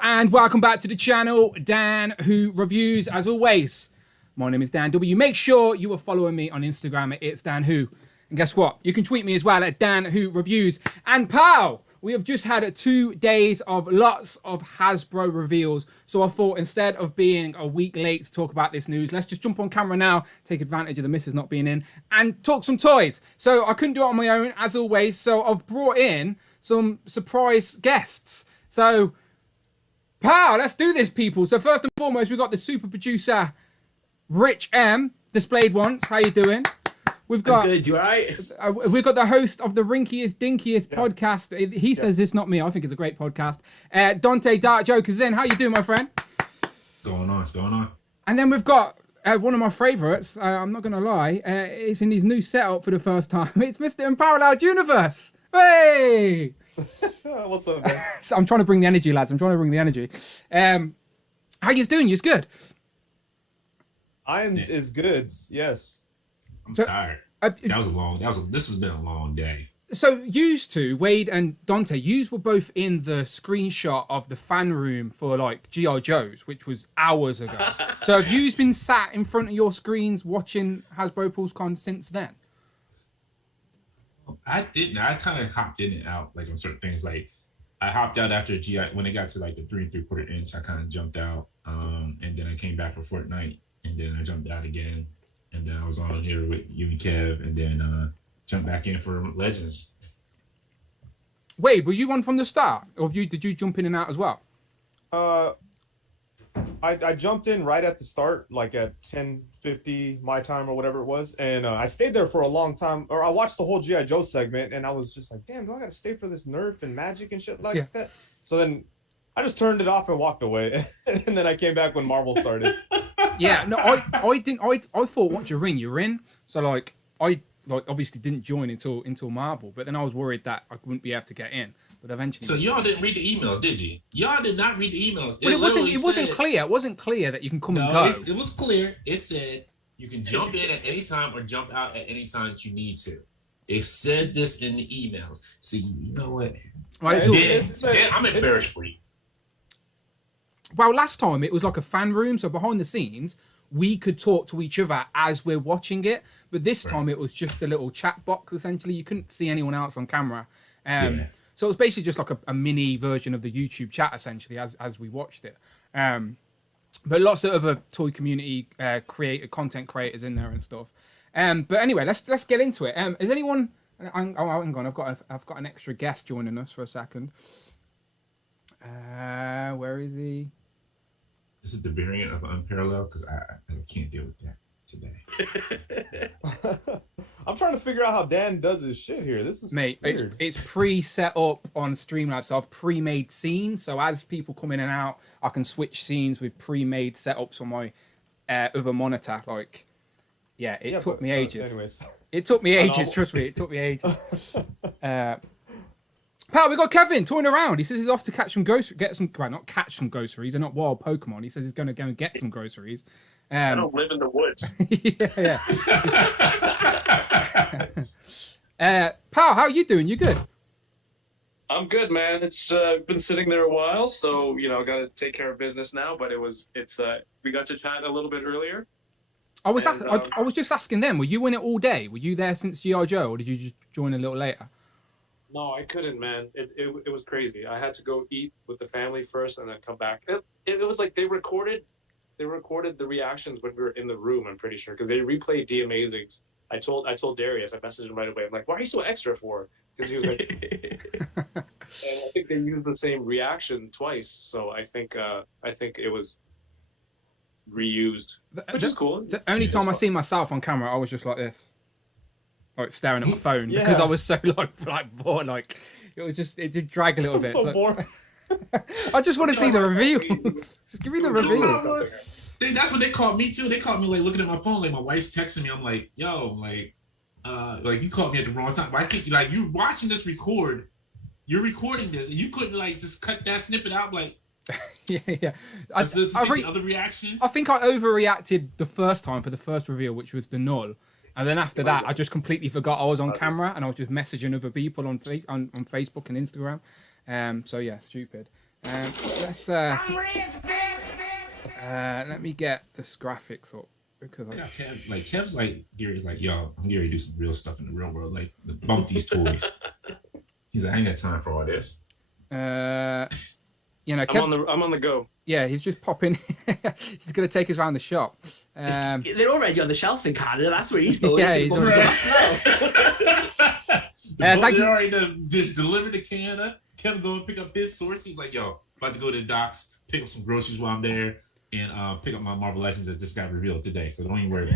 Hello and welcome back to the channel, Dan Who Reviews. As always, my name is Dan W. Make sure you are following me on Instagram at It's Dan Who. And guess what? You can tweet me as well at Dan Who Reviews. And pal, we have just had 2 days of lots of Hasbro reveals. So I thought instead of being a week late to talk about this news, let's just jump on camera now, take advantage of the missus not being in, and talk some toys. So I couldn't do it on my own, as always. So I've brought in some surprise guests. So, pal, let's do this, people. So first and foremost, we've got the super producer, Rich M, displayed once. How you doing? We've got I'm good. You all right? We've got the host of the Rinkiest Dinkiest podcast. He says it's not me. I think it's a great podcast. Dante Dark Joker's in. How you doing, my friend? What's going on? And then we've got one of my favourites. I'm not gonna lie. It's in his new setup for the first time. It's Mr. Unparalleled Universe. Hey! What's up, man? So I'm trying to bring the energy, lads. I'm trying to bring the energy. How you doing? You's good. I am as good. Yes. I'm tired. This has been a long day. So used to Wade and Dante, yous were both in the screenshot of the fan room for like G.I. Joe's, which was hours ago. So have yous been sat in front of your screens watching Hasbro PulseCon since then? I didn't. I kind of hopped in and out, like on certain things. Like I hopped out after GI when it got to like the 3 3/4 inch. I kind of jumped out, and then I came back for Fortnite, and then I jumped out again, and then I was on here with you and Kev, and then jumped back in for Legends. Wade, were you on from the start, or did you jump in and out as well? I jumped in right at the start, like at 10:50 my time or whatever it was, and I stayed there for a long time. Or I watched the whole GI Joe segment, and I was just like, "Damn, do I gotta stay for this Nerf and Magic and shit like that?" So then I just turned it off and walked away, and then I came back when Marvel started. Yeah, no, I didn't. I thought once you're in. So like I obviously didn't join until Marvel, but then I was worried that I wouldn't be able to get in. But eventually. So y'all didn't read the emails, did you? Y'all did not read the emails. Well, it wasn't clear. It wasn't clear that you can come and go. It was clear. It said you can jump in at any time or jump out at any time that you need to. It said this in the emails. See, you know what? Right, then I'm embarrassed for you. Well, last time it was like a fan room, so behind the scenes we could talk to each other as we're watching it. But this time it was just a little chat box. Essentially, you couldn't see anyone else on camera. So it was basically just like a mini version of the YouTube chat, essentially, as we watched it. But lots of other toy community content creators in there and stuff. But anyway, let's get into it. Is anyone? Hang on, I've got an extra guest joining us for a second. Where is he? This is the variant of Unparalleled because I can't deal with that today. I'm trying to figure out how Dan does his shit here. This is mate. Weird. It's pre-set up on Streamlabs. So I've pre-made scenes. So as people come in and out, I can switch scenes with pre-made setups on my other monitor. Like, it took me ages. Anyways. It took me ages. Trust me, it took me ages. Pal, we got Kevin touring around. He says he's off to catch some not catch some groceries. They're not wild Pokemon. He says he's going to go and get some groceries. I don't live in the woods. Pal, how are you doing? You good? I'm good, man. It's been sitting there a while, so got to take care of business now. But we got to chat a little bit earlier. I was just asking them. Were you in it all day? Were you there since G.I. Joe, or did you just join a little later? No, I couldn't, man. It was crazy. I had to go eat with the family first and then come back. It was like they recorded the reactions when we were in the room, I'm pretty sure, because they replayed The Amazings. I told Darius, I messaged him right away. I'm like, why are you so extra for? Because he was like, and I think they used the same reaction twice. So I think it was reused, which is cool. The only time I see myself on camera, I was just like this. Like staring at my phone because I was so like bored. Like it did drag a little bit. So bored. I just want to see the reveals. Just give me the reveals. That's what they called me too. They called me like looking at my phone. Like my wife's texting me. I'm like, yo, like you called me at the wrong time. Why can't you're watching this record? You're recording this, and you couldn't like just cut that snippet out. Like, yeah. Other reaction. I think I overreacted the first time for the first reveal, which was the null. And then after that, I just completely forgot I was on camera and I was just messaging other people on Facebook and Instagram. So yeah, stupid. Let's let me get this graphics up because Yeah, Kev's like Gary's like, yo, I'm Gary do some real stuff in the real world, like bump these toys. He's like, I ain't got time for all this. You know, Kev, I'm on the go. yeah, he's just popping. He's gonna take us around the shop. They're already on the shelf in Canada. That's where he's going. Yeah, he's on the Thank you. you. Already just delivered to Canada. Kevin go and pick up his source. He's like, yo, about to go to the docks, pick up some groceries while I'm there, and pick up my Marvel Legends that just got revealed today. So don't even worry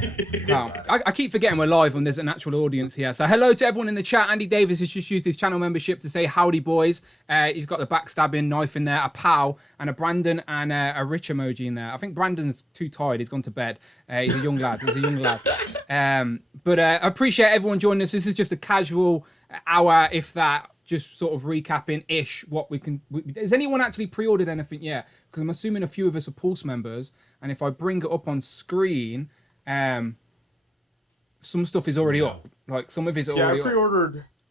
about it. I keep forgetting we're live when there's an actual audience here. So hello to everyone in the chat. Andy Davis has just used his channel membership to say howdy, boys. He's got the backstabbing knife in there, a pow, and a Brandon and a Rich emoji in there. I think Brandon's too tired. He's gone to bed. He's a young lad. But I appreciate everyone joining us. This is just a casual hour, if that, just sort of recapping-ish what we can... Has anyone actually pre-ordered anything yet? Because I'm assuming a few of us are Pulse members, and if I bring it up on screen, some stuff is already up. Like, some of it's already up.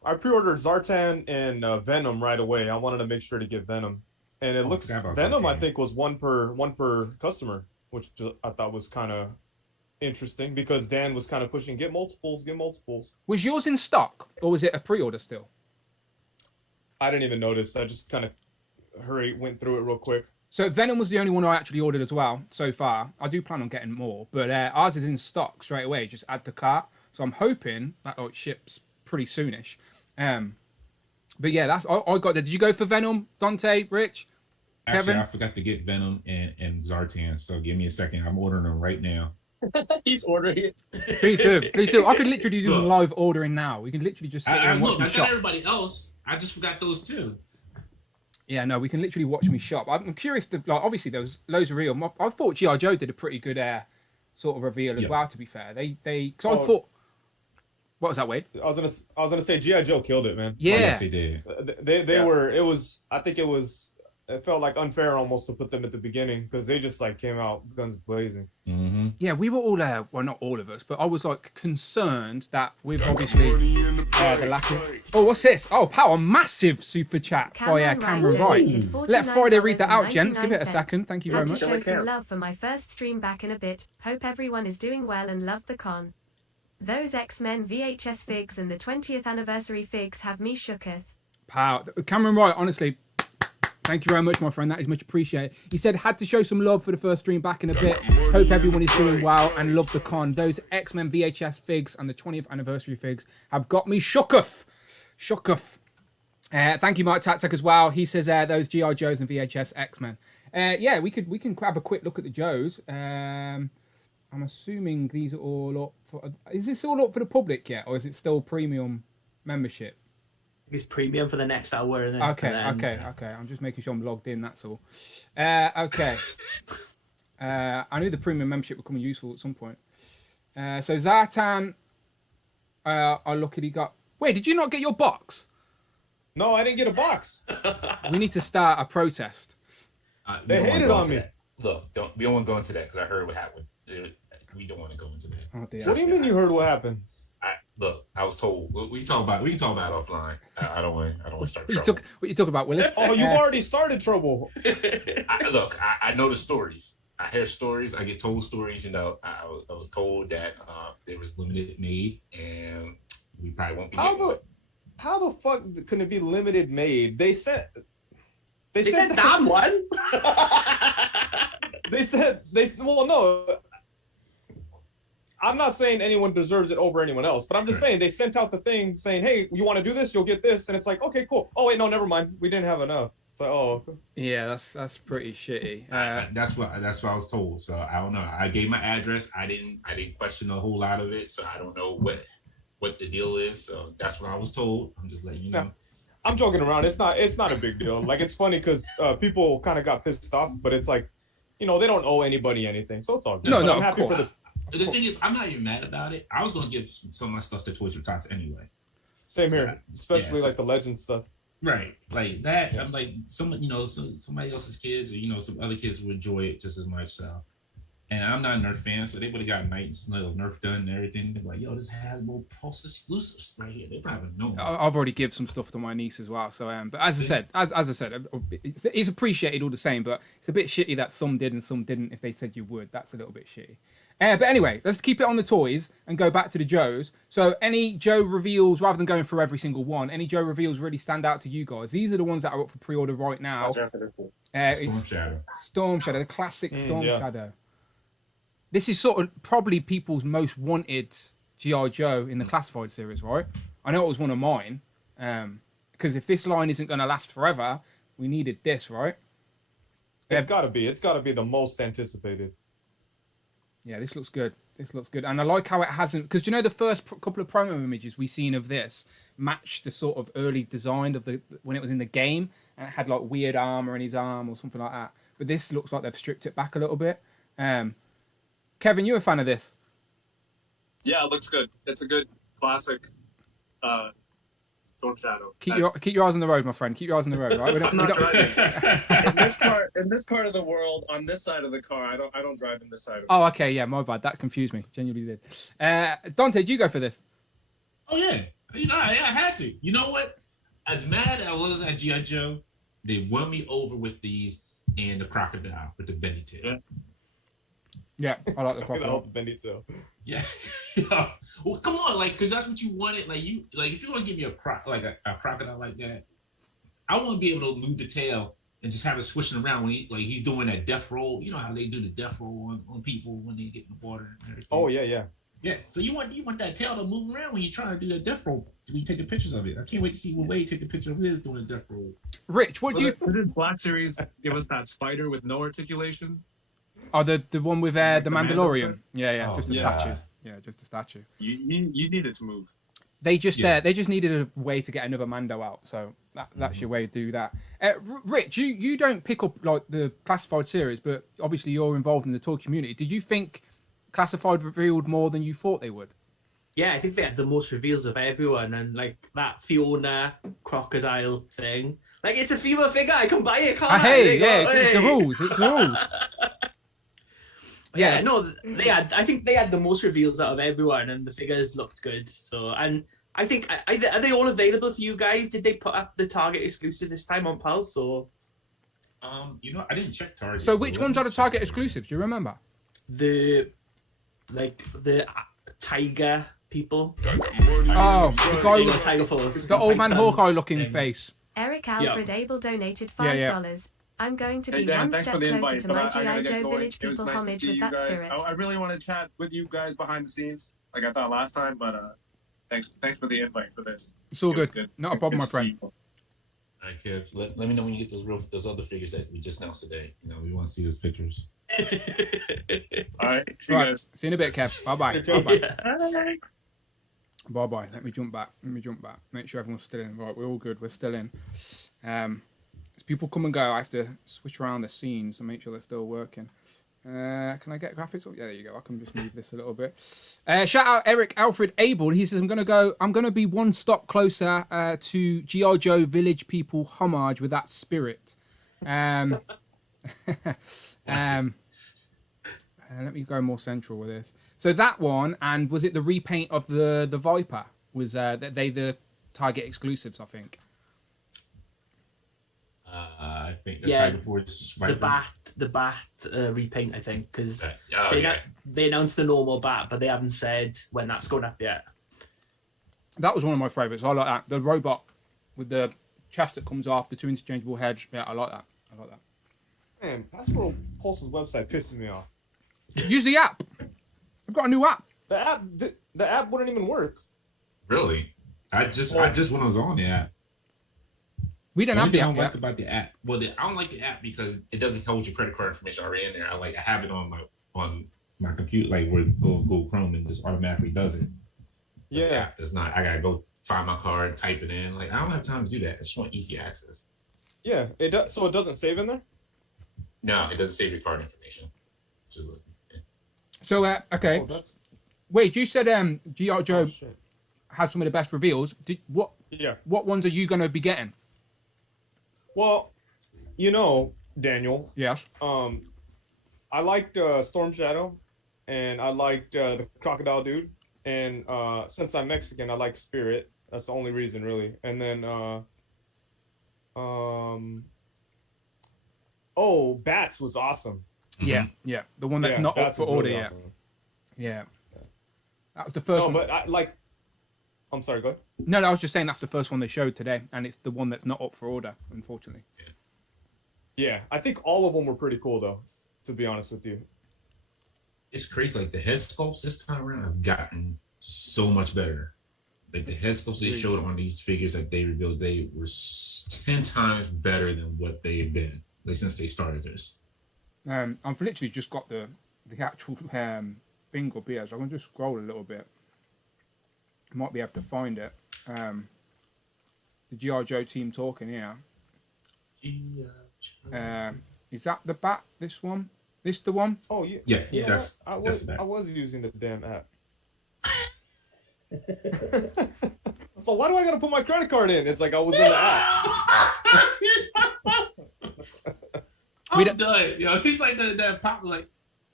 I pre-ordered Zartan and Venom right away. I wanted to make sure to get Venom. And it looks... Venom, I think, was one per customer, which I thought was kind of interesting, because Dan was kind of pushing, get multiples. Was yours in stock, or was it a pre-order still? I didn't even notice. I just kind of went through it real quick. So Venom was the only one I actually ordered as well so far. I do plan on getting more, but ours is in stock straight away. Just add to cart. So I'm hoping that it ships pretty soonish. But yeah, that's I got that. Did you go for Venom, Dante, Rich, Kevin? Actually, I forgot to get Venom and Zartan. So give me a second. I'm ordering them right now. He's ordering it. Please do. I could literally do live ordering now. We can literally just sit here and watch me I shop. got everybody else. I just forgot those too. Yeah, no, we can literally watch me shop. I'm curious to, like, obviously there was loads of real. I thought G.I. Joe did a pretty good sort of reveal as well, to be fair. I thought, what was that, Wade? I was gonna say G.I. Joe killed it, man. Yeah. Yes, they did. It felt like unfair almost to put them at the beginning, because they just like came out guns blazing. Mm-hmm. Yeah, we were all well, not all of us, but I was like concerned that with obviously the lack of... Oh, what's this? Oh, power, massive super chat by Cameron Wright. Let Friday read that out, gents. Give it a second. Thank you very much. Show some love for my first stream back in a bit. Hope everyone is doing well and love the con. Those X-Men VHS figs and the 20th anniversary figs have me shooketh. Power. Cameron Wright, honestly, thank you very much, my friend. That is much appreciated. He said, had to show some love for the first stream back in a bit. Hope everyone is doing well and love the con. Those X-Men VHS figs and the 20th anniversary figs have got me shooketh. Thank you, Mike Tactic, as well. He says those G.I. Joes and VHS X-Men. Yeah, we can have a quick look at the Joes. I'm assuming these are all up for... Is this all up for the public yet, or is it still premium membership? It's premium for the next hour. And then, Okay. I'm just making sure I'm logged in, that's all. Okay. I knew the premium membership would come useful at some point. So Zartan, I luckily got... Wait, did you not get your box? No, I didn't get a box. We need to start a protest. They hated on me. Look, we don't want to go into that because I heard what happened. We don't want to go into that. Oh, dear. What do you mean you heard what happened? I was told. We can talk about it offline. I don't want to start What trouble. you talk about, Willis? Oh, you already started trouble. I know the stories. I hear stories. I get told stories. You know, I was told that there was limited made, and we probably won't be. How the fuck can it be limited made? They said that one. Well, no. I'm not saying anyone deserves it over anyone else, but I'm just saying they sent out the thing saying, "Hey, you want to do this? You'll get this." And it's like, okay, cool. Oh wait, no, never mind. We didn't have enough. So, okay. Yeah, that's pretty shitty. That's what I was told. So I don't know. I gave my address. I didn't question a whole lot of it. So I don't know what the deal is. So that's what I was told. I'm just letting you know. Yeah. I'm joking around. It's not a big deal. Like, it's funny because people kind of got pissed off, but it's like, you know, they don't owe anybody anything, so it's all good. No, I'm of happy course. The thing is, I'm not even mad about it. I was gonna give some of my stuff to Toys for Tots anyway. Same here, especially like the Legend stuff. Right, like that. I'm like somebody else's kids, or some other kids would enjoy it just as much. So And I'm not a Nerf fan, so they would have got Knight's little Nerf gun and everything. They're like, yo, this Hasbro Pulse exclusives right here. They probably know. I've already give some stuff to my niece as well. So, but as I said, it's appreciated all the same. But it's a bit shitty that some did and some didn't. If they said you would, that's a little bit shitty. But anyway, let's keep it on the toys and go back to the Joes. So, any Joe reveals, rather than going through every single one, any Joe reveals really stand out to you guys? These are the ones that are up for pre-order right now. Storm Shadow. Storm Shadow, the classic Storm Shadow. This is sort of probably people's most wanted G.I. Joe in the classified series, right? I know it was one of mine. Because if this line isn't going to last forever, we needed this, right? It's got to be. It's got to be the most anticipated. Yeah, this looks good. This looks good. And I like how it hasn't... Because, you know, the first couple of promo images we've seen of this matched the sort of early design of the when it was in the game. And it had, like, weird armor in his arm or something like that. But this looks like they've stripped it back a little bit. Kevin, you a fan of this? Yeah, it looks good. It's a good classic Storm Shadow. Keep your eyes on the road, my friend. Keep your eyes on the road, right? I'm not driving. In this part of the world, on this side of the car, I don't drive in this side of the Oh, okay, yeah, my bad. That confused me. Genuinely did. Dante, did you go for this? Oh yeah, I had to. You know what? As mad as I was at G.I. Joe, they won me over with these and the crocodile with the bendy tail. Yeah. Yeah, I like the crocodile. Bendy too. Yeah. Well, come on, like, cause that's what you wanted. Like, if you want to give me a crocodile like that, I want to be able to lose the tail and just have it swishing around when he's doing that death roll. You know how they do the death roll on people when they get in the water and everything. Oh yeah. Yeah. So you want that tail to move around when you're trying to do that death roll. We taking pictures of it. I can't wait to see when Wade take a picture of his doing a death roll. Rich, what do you? Did Black Series give us that spider with no articulation? Oh, the one with the Mandalorian. Yeah, Oh, just a statue. Yeah, just a statue. You needed to move. They just needed a way to get another Mando out, so that's your way to do that. Rich, you don't pick up like the classified series, but obviously you're involved in the toy community. Did you think classified revealed more than you thought they would? Yeah, I think they had the most reveals of everyone, and like that Fiona crocodile thing. Like, it's a female figure. I can buy it. Can't I? Hey, yeah, it's the rules. It's the rules. Yeah, no, they had. I think they had the most reveals out of everyone, and the figures looked good. So, and I think are they all available for you guys? Did they put up the Target exclusives this time on Pulse? Or I didn't check Target. So, which ones are the Target exclusives? Do you remember? The tiger people. Oh, the guy with Tiger Force. the old man Hawkeye looking face. Eric Alfred Abel donated $5. Yeah. I'm going to be Dan, one thanks step for the closer invite, to but my I G.I. gotta get Joe going. Village It was people nice to homage see with you that guys. spirit. I really want to chat with you guys behind the scenes, like I thought last time. But thanks for the invite for this. It's all good. Not a problem, my friend. All right, Kev. Let me know when you get those other figures that we just announced today. We want to see those pictures. All right, see you guys. See you in a bit, Kev. Bye-bye. Bye-bye. Bye-bye. Let me jump back. Make sure everyone's still in. Right, we're all good. We're still in. As people come and go, I have to switch around the scenes and make sure they're still working. Can I get graphics? Oh, yeah, there you go. I can just move this a little bit. Shout out Eric Alfred Abel. He says, I'm gonna be one stop closer to G.I. Joe Village people homage with that spirit. Let me go more central with this. So that one, and was it the repaint of the Viper? Was they the Target exclusives? I think. I think the Tiger Force. The bat repaint. I think because they announced the normal bat, but they haven't said when that's going up yet. That was one of my favourites. I like that. The robot with the chest that comes off, the two interchangeable heads. Yeah, I like that. Man, Hasbro Pulse's website pisses me off. Use the app. I've got a new app. The app wouldn't even work. Really? I just when I was on the app. We don't have the app. I don't like about the app. Well, I don't like the app because it doesn't hold your credit card information already in there. I have it on my computer, like where Google Chrome and just automatically does it. Yeah. The app does not. I gotta go find my card, type it in. Like I don't have time to do that. I just want easy access. Yeah, it does. So it doesn't save in there. No, it doesn't save your card information. Just look. Yeah. So okay. Wait, you said G.I. Joe has some of the best reveals. What ones are you gonna be getting? Well, Daniel. Yes. I liked Storm Shadow, and I liked the Crocodile Dude, and since I'm Mexican, I like Spirit. That's the only reason, really. And then Bats was awesome. Yeah, yeah, the one that's not up Bats for was order really yet. awesome. Yeah, that was the first one. No, but I'm sorry, go ahead. No, I was just saying that's the first one they showed today, and it's the one that's not up for order, unfortunately. Yeah, I think all of them were pretty cool, though, to be honest with you. It's crazy. Like the head sculpts this time around have gotten so much better. Like the head sculpts they showed on these figures that they revealed, they were 10 times better than what they've been like since they started this. I've literally just got the actual thing up here, so I'm gonna just scroll a little bit. Might be able to find it. The G.I. Joe team talking here. Is that the bat? This one? This the one? Oh yeah. Yeah. That's I was using the damn app. So why do I gotta put my credit card in? It's like I was in the app. I'm done. Yo, he's like that pop like,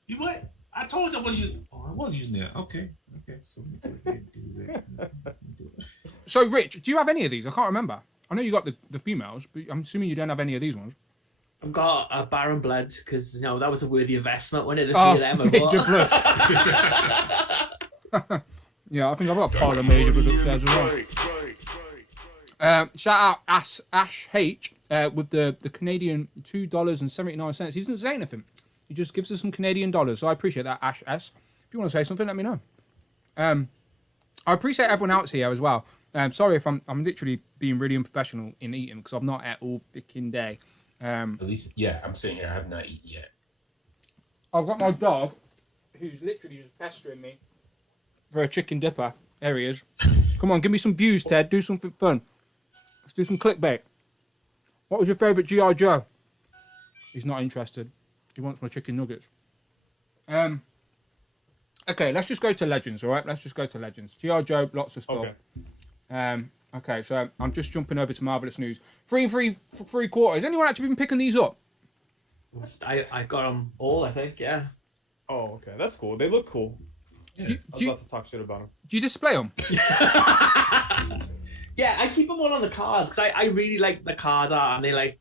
you what? I told you I was using. Oh, I was using that. Okay. So let me go ahead and do that. So Rich, do you have any of these? I can't remember. I know you got the females, but I'm assuming you don't have any of these ones. I've got a Baron Blood because that was a worthy investment. One of the three of them. Major Blood. Yeah, I think I've got a pile of Major Blood upstairs as well. Shout out Ash H with the Canadian $2.79. He doesn't say anything. He just gives us some Canadian dollars. So I appreciate that, Ash S. If you want to say something, let me know. I appreciate everyone else here as well. Sorry if I'm literally being really unprofessional in eating because I've not ate all freaking day. At least, I'm sitting here. I have not eaten yet. I've got my dog, who's literally just pestering me for a chicken dipper. There he is. Come on, give me some views, Ted. Do something fun. Let's do some clickbait. What was your favourite G.I. Joe? He's not interested. He wants my chicken nuggets. Okay, let's just go to Legends, all right? Let's just go to Legends. G.I. Joe, lots of stuff. Okay. Okay, so I'm just jumping over to Marvelous News. 3 3/4. Has anyone actually been picking these up? I got them all, I think, yeah. Oh, okay. That's cool. They look cool. Yeah. I was about to talk shit about them. Do you display them? Yeah, I keep them all on the cards because I really like the card art and they like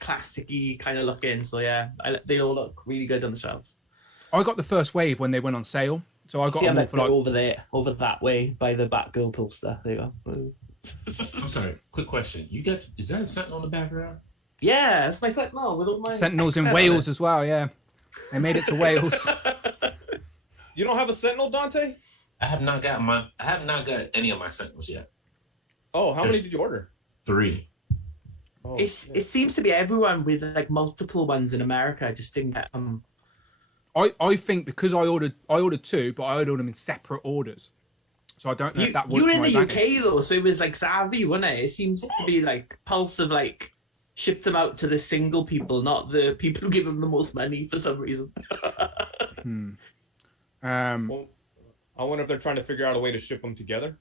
classic-y kind of looking. So yeah, they all look really good on the shelf. I got the first wave when they went on sale. So I got them all for like... over that way by the Batgirl poster. There you go. I'm sorry. Quick question. Is that a Sentinel in the background? Yeah, it's my Sentinel with all my Sentinels in Wales as well. Yeah, they made it to Wales. You don't have a Sentinel, Dante? I have not got any of my Sentinels yet. Oh, how many did you order? 3. Oh, it seems to be everyone with like multiple ones in America. I just didn't get them. I think because I ordered 2, but I ordered them in separate orders. So I don't know if that works. You were in the UK though, so it was like savvy, wasn't it? It seems to be like Pulse have like shipped them out to the single people, not the people who give them the most money for some reason. Well, I wonder if they're trying to figure out a way to ship them together.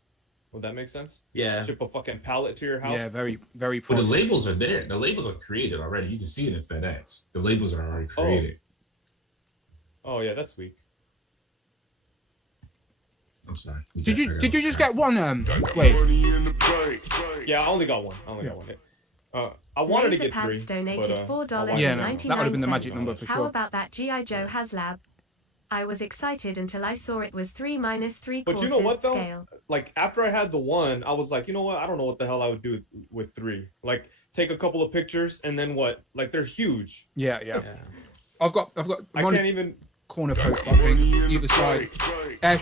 Would that make sense? Yeah. Ship a fucking pallet to your house? Yeah, very, very But the pricey. labels are there. The labels are created already. You can see it in FedEx. The labels are already created. Oh yeah, that's weak. I'm sorry. Did you just get one? Wait. Yeah, I only got one. I wanted to get 3. Laserpants donated $4.99. Yeah, no, that would have been the magic number for How sure. about that G.I. Joe HasLab? I was excited until I saw it was 3 3/4 But you know what though? scale. Like after I had the 1, I was like, you know what? I don't know what the hell I would do with 3. Like take a couple of pictures and then what? Like they're huge. Yeah. I've got I one can't even. corner post, I think, either side.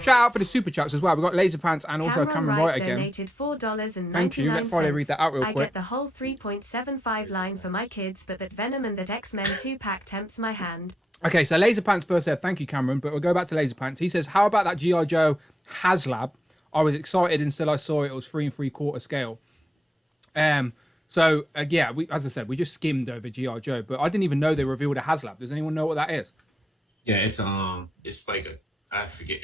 Shout out for the super chats as well. We've got Laserpants and also Cameron Wright again. Donated $4.99. Thank you. Let Friday read that out real I quick. get the whole 3.75 line for my kids, but that Venom and that X-Men 2-pack tempts my hand. Okay, so Laserpants first said, thank you, Cameron, but we'll go back to Laserpants. He says, how about that G.I. Joe HasLab? I was excited until I saw it was 3 3/4 scale. So, as I said, we just skimmed over G.I. Joe, but I didn't even know they revealed a HasLab. Does anyone know what that is? Yeah, it's like I forget.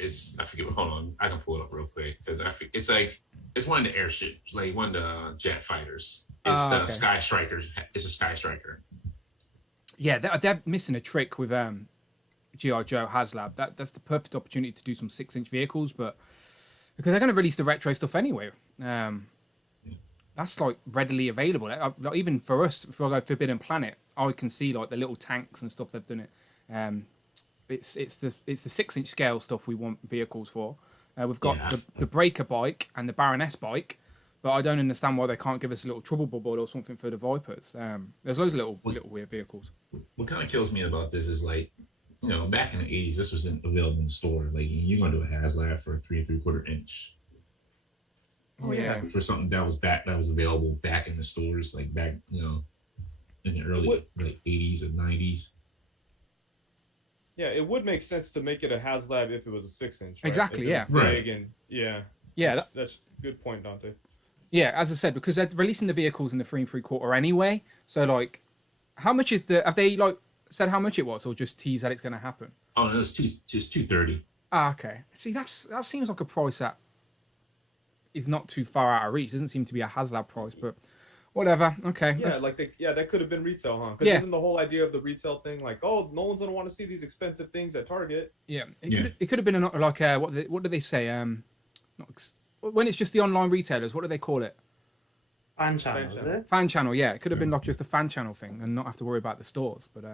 Hold on, I can pull it up real quick because it's one of the airships, like one of the jet fighters. It's the Sky Strikers. It's a Sky Striker. Yeah, they're missing a trick with G.I. Joe HasLab, that's the perfect opportunity to do some 6-inch vehicles, but because they're going to release the retro stuff anyway. That's like readily available. Like, even for us, if I go Forbidden Planet, I can see like the little tanks and stuff they've done it. It's the 6-inch scale stuff we want vehicles for. We've got the Breaker bike and the Baroness bike, but I don't understand why they can't give us a little Trouble Bubble or something for the Vipers. There's loads of little weird vehicles. What kind of kills me about this is like, back in the 80s, this wasn't available in the store. Like, you're going to do a HasLab for a 3 3/4 inch. Oh yeah, for something that was available back in the stores, like back, in the early like 80s and 90s. Yeah, it would make sense to make it a HasLab if it was a 6-inch. Right? Exactly. Yeah. Right. Yeah. That's a good point, Dante. Yeah, as I said, because they're releasing the vehicles in the 3 3/4 anyway. So like, how much is have they like said how much it was, or just tease that it's going to happen? Oh no, it's just $230. Ah, okay. See, that seems like a price that is not too far out of reach. It doesn't seem to be a HasLab price, but whatever. Okay. Yeah, that could have been retail, huh? Because isn't the whole idea of the retail thing like, oh, no one's gonna want to see these expensive things at Target? Yeah, it could have been what do they say? When it's just the online retailers, what do they call it? Fan channel, is it? Fan channel. Yeah, it could have been like just a fan channel thing and not have to worry about the stores. But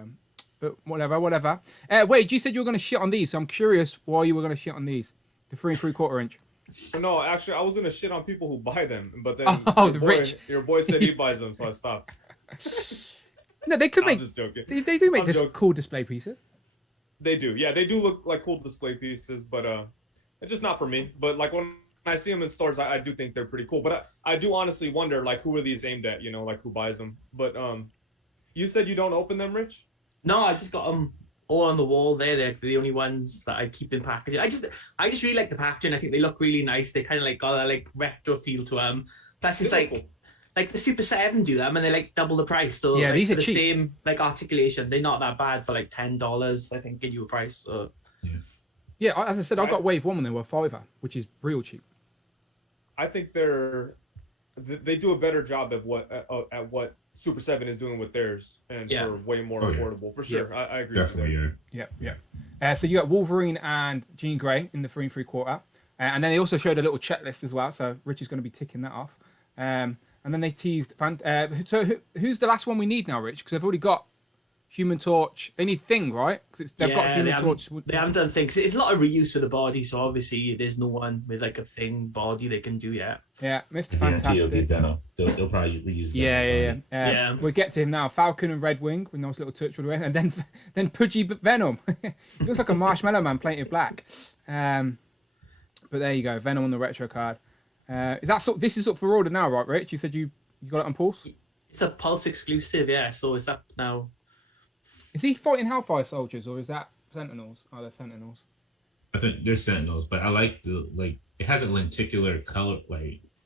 whatever. Wade, you said you were going to shit on these, so I'm curious why you were going to shit on these, the 3 3/4 inch. No, actually, I was gonna shit on people who buy them, but then your boy said he buys them, so I stopped. No, they could I'm make. Just joking. They do make cool display pieces. They do, yeah, they do look like cool display pieces, but it's just not for me. But like when I see them in stores, I do think they're pretty cool. But I do honestly wonder, like, who are these aimed at? Like who buys them? But you said you don't open them, Rich? No, I just got them all on the wall there. They're the only ones that I keep in packaging. I just really like the packaging. I think they look really nice. They kind of like got a like retro feel to them. Plus, it's like the Super 7 do them, and they're like double the price. So yeah, like, these are the cheap. Same like articulation. They're not that bad for like $10. I think get you a price. So yeah, as I said, I got Wave 1 when they were $5, which is real cheap. I think they do a better job at what Super 7 is doing with theirs, and for way more affordable, for sure. Yeah. I agree. Definitely, yeah. So you got Wolverine and Jean Grey in the 3 3/4, and then they also showed a little checklist as well. So Rich is going to be ticking that off. And then they teased. So who's the last one we need now, Rich? Because they've already got Human Torch. They need Thing, right? Because they've got Human Torch. They haven't done Thing. It's a lot of reuse for the body, so obviously there's no one with like a Thing body they can do yet. Yeah, Mr. Fantastic. It'll be Venom. They'll probably reuse Venom. Yeah. We'll get to him now. Falcon and Red Wing with a nice little touch with it, and then Pudgy Venom. He looks like a Marshmallow Man painted black. But there you go, Venom on the retro card. This is up for order now, right, Rich? You said you got it on Pulse? It's a Pulse exclusive, yeah. So it's up now. Is he fighting Hellfire soldiers or is that Sentinels? Oh, they're Sentinels. I think they're Sentinels, but I like it has a lenticular color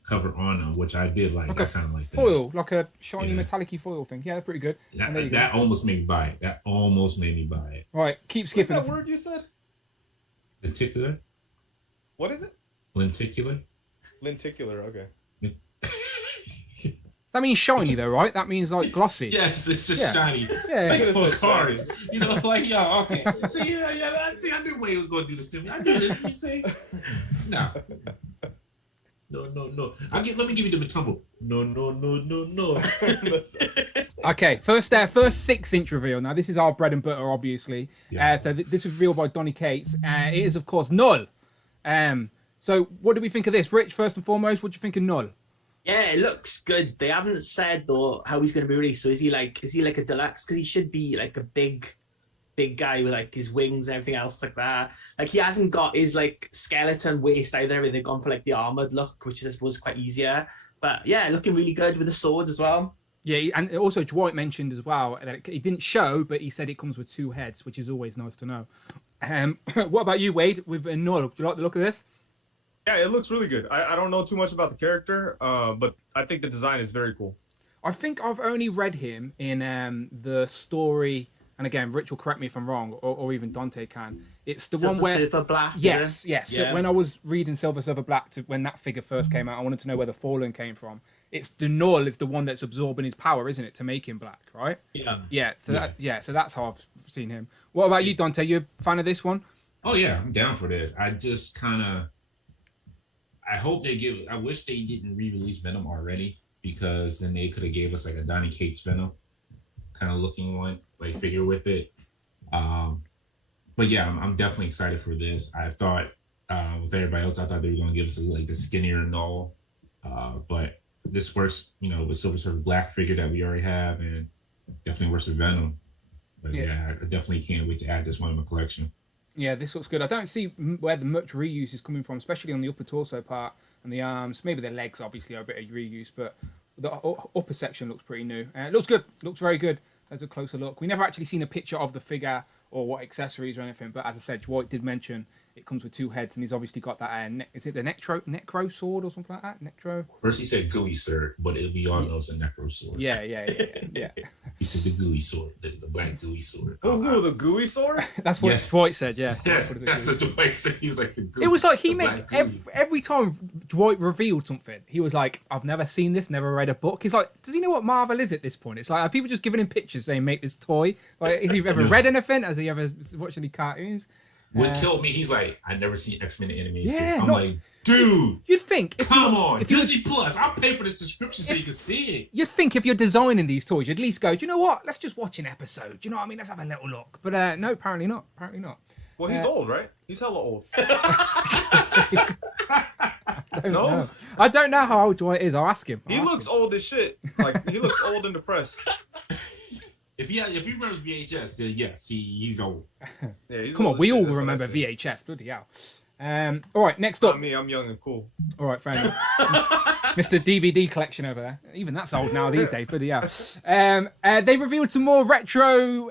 cover on them, which I did like. I kind of like foil, like a shiny metallic-y foil thing. Yeah, they're pretty good. That almost made me buy it. Right, keep skipping. What's that word you said? Lenticular. What is it? Lenticular. Lenticular. Okay. That means shiny though, right? That means like glossy. Yes, it's just shiny. Yeah. Like for cards. Okay. See, I knew Wade was going to do this to me. I knew this. You see? No. Let me give you the tumble. No. Okay, first 6-inch reveal. Now this is our bread and butter, obviously. Yeah. So this is revealed by Donny Cates. It is of course Null. So what do we think of this, Rich? First and foremost, what do you think of Null? Yeah, it looks good. They haven't said though how he's going to be released. So is he like a deluxe? Because he should be like a big guy with like his wings and everything else like that. Like he hasn't got his like skeleton waist either. They've gone for like the armored look, which I suppose is quite easier. But yeah, looking really good with the sword as well. Yeah, and also Dwight mentioned as well that he didn't show, but he said it comes with 2 heads, which is always nice to know. What about you, Wade? With Null, do you like the look of this? Yeah, it looks really good. I don't know too much about the character, but I think the design is very cool. I think I've only read him in the story, and again, Rich will correct me if I'm wrong, or even Dante can, It's the one Silver where Surfer Black. yes, yes. Yeah. So when I was reading Silver Black when that figure first came out, I wanted to know where the Fallen came from. It's the Null is the one that's absorbing his power, isn't it, to make him black, right? Yeah. Yeah. So so that's how I've seen him. What about you, Dante? You a fan of this one? Oh yeah, I'm down for this. I just kind of, I hope they give. I wish they didn't re-release Venom already, because then they could have gave us like a Donny Cates Venom kind of looking one, like figure with it. But yeah, I'm definitely excited for this. I thought with everybody else, I thought they were going to give us like the skinnier Null, but this works, you know, with Silver Surfer Black figure that we already have, and definitely works with Venom. But yeah, I definitely can't wait to add this one in my collection. Yeah, this looks good. I don't see where the much reuse is coming from, especially on the upper torso part and the arms. Maybe the legs, obviously, are a bit of reuse, but the upper section looks pretty new. It looks good. Looks very good. Let's a closer look. We never actually seen a picture of the figure or what accessories or anything, but as I said, Dwight did mention it comes with two heads, and he's obviously got that. Is it the necro sword or something like that? Necro. First he said gooey sword, but we all know it's a necro sword. Yeah. He said the gooey sword, the black gooey sword. Oh, the gooey sword? That's what Dwight said. Yeah. Yes, that's what Dwight said. He's like the gooey. It was like he the made black gooey. every time Dwight revealed something, he was like, "I've never seen this, never read a book." He's like, "Does he know what Marvel is at this point?" It's like, are people just giving him pictures saying, "Make this toy"? Like, have you ever read anything? Has he ever watched any cartoons? What killed me, he's like, I never seen X-Men animated Yeah, series. I'm no- like, dude, You'd think, come on, if you were- Disney Plus, I'll pay for this subscription so you can see it. You'd think if you're designing these toys, you'd at least go, "Do you know what? Let's just watch an episode. Do you know what I mean? Let's have a little look." But no, apparently not. Apparently not. Well, he's old, right? He's hella old. No, I don't know how old Dwight is. I'll ask him. He looks old as shit. Like, he looks old and depressed. If he remembers VHS, then yes, he's old. Yeah, he's Come old on, as we shit, all that's what I remember said. VHS. Bloody hell. All right, next up. Not me, I'm young and cool. All right, fair enough. Mr. DVD collection over there. Even that's old now these days. Bloody hell. They revealed some more retro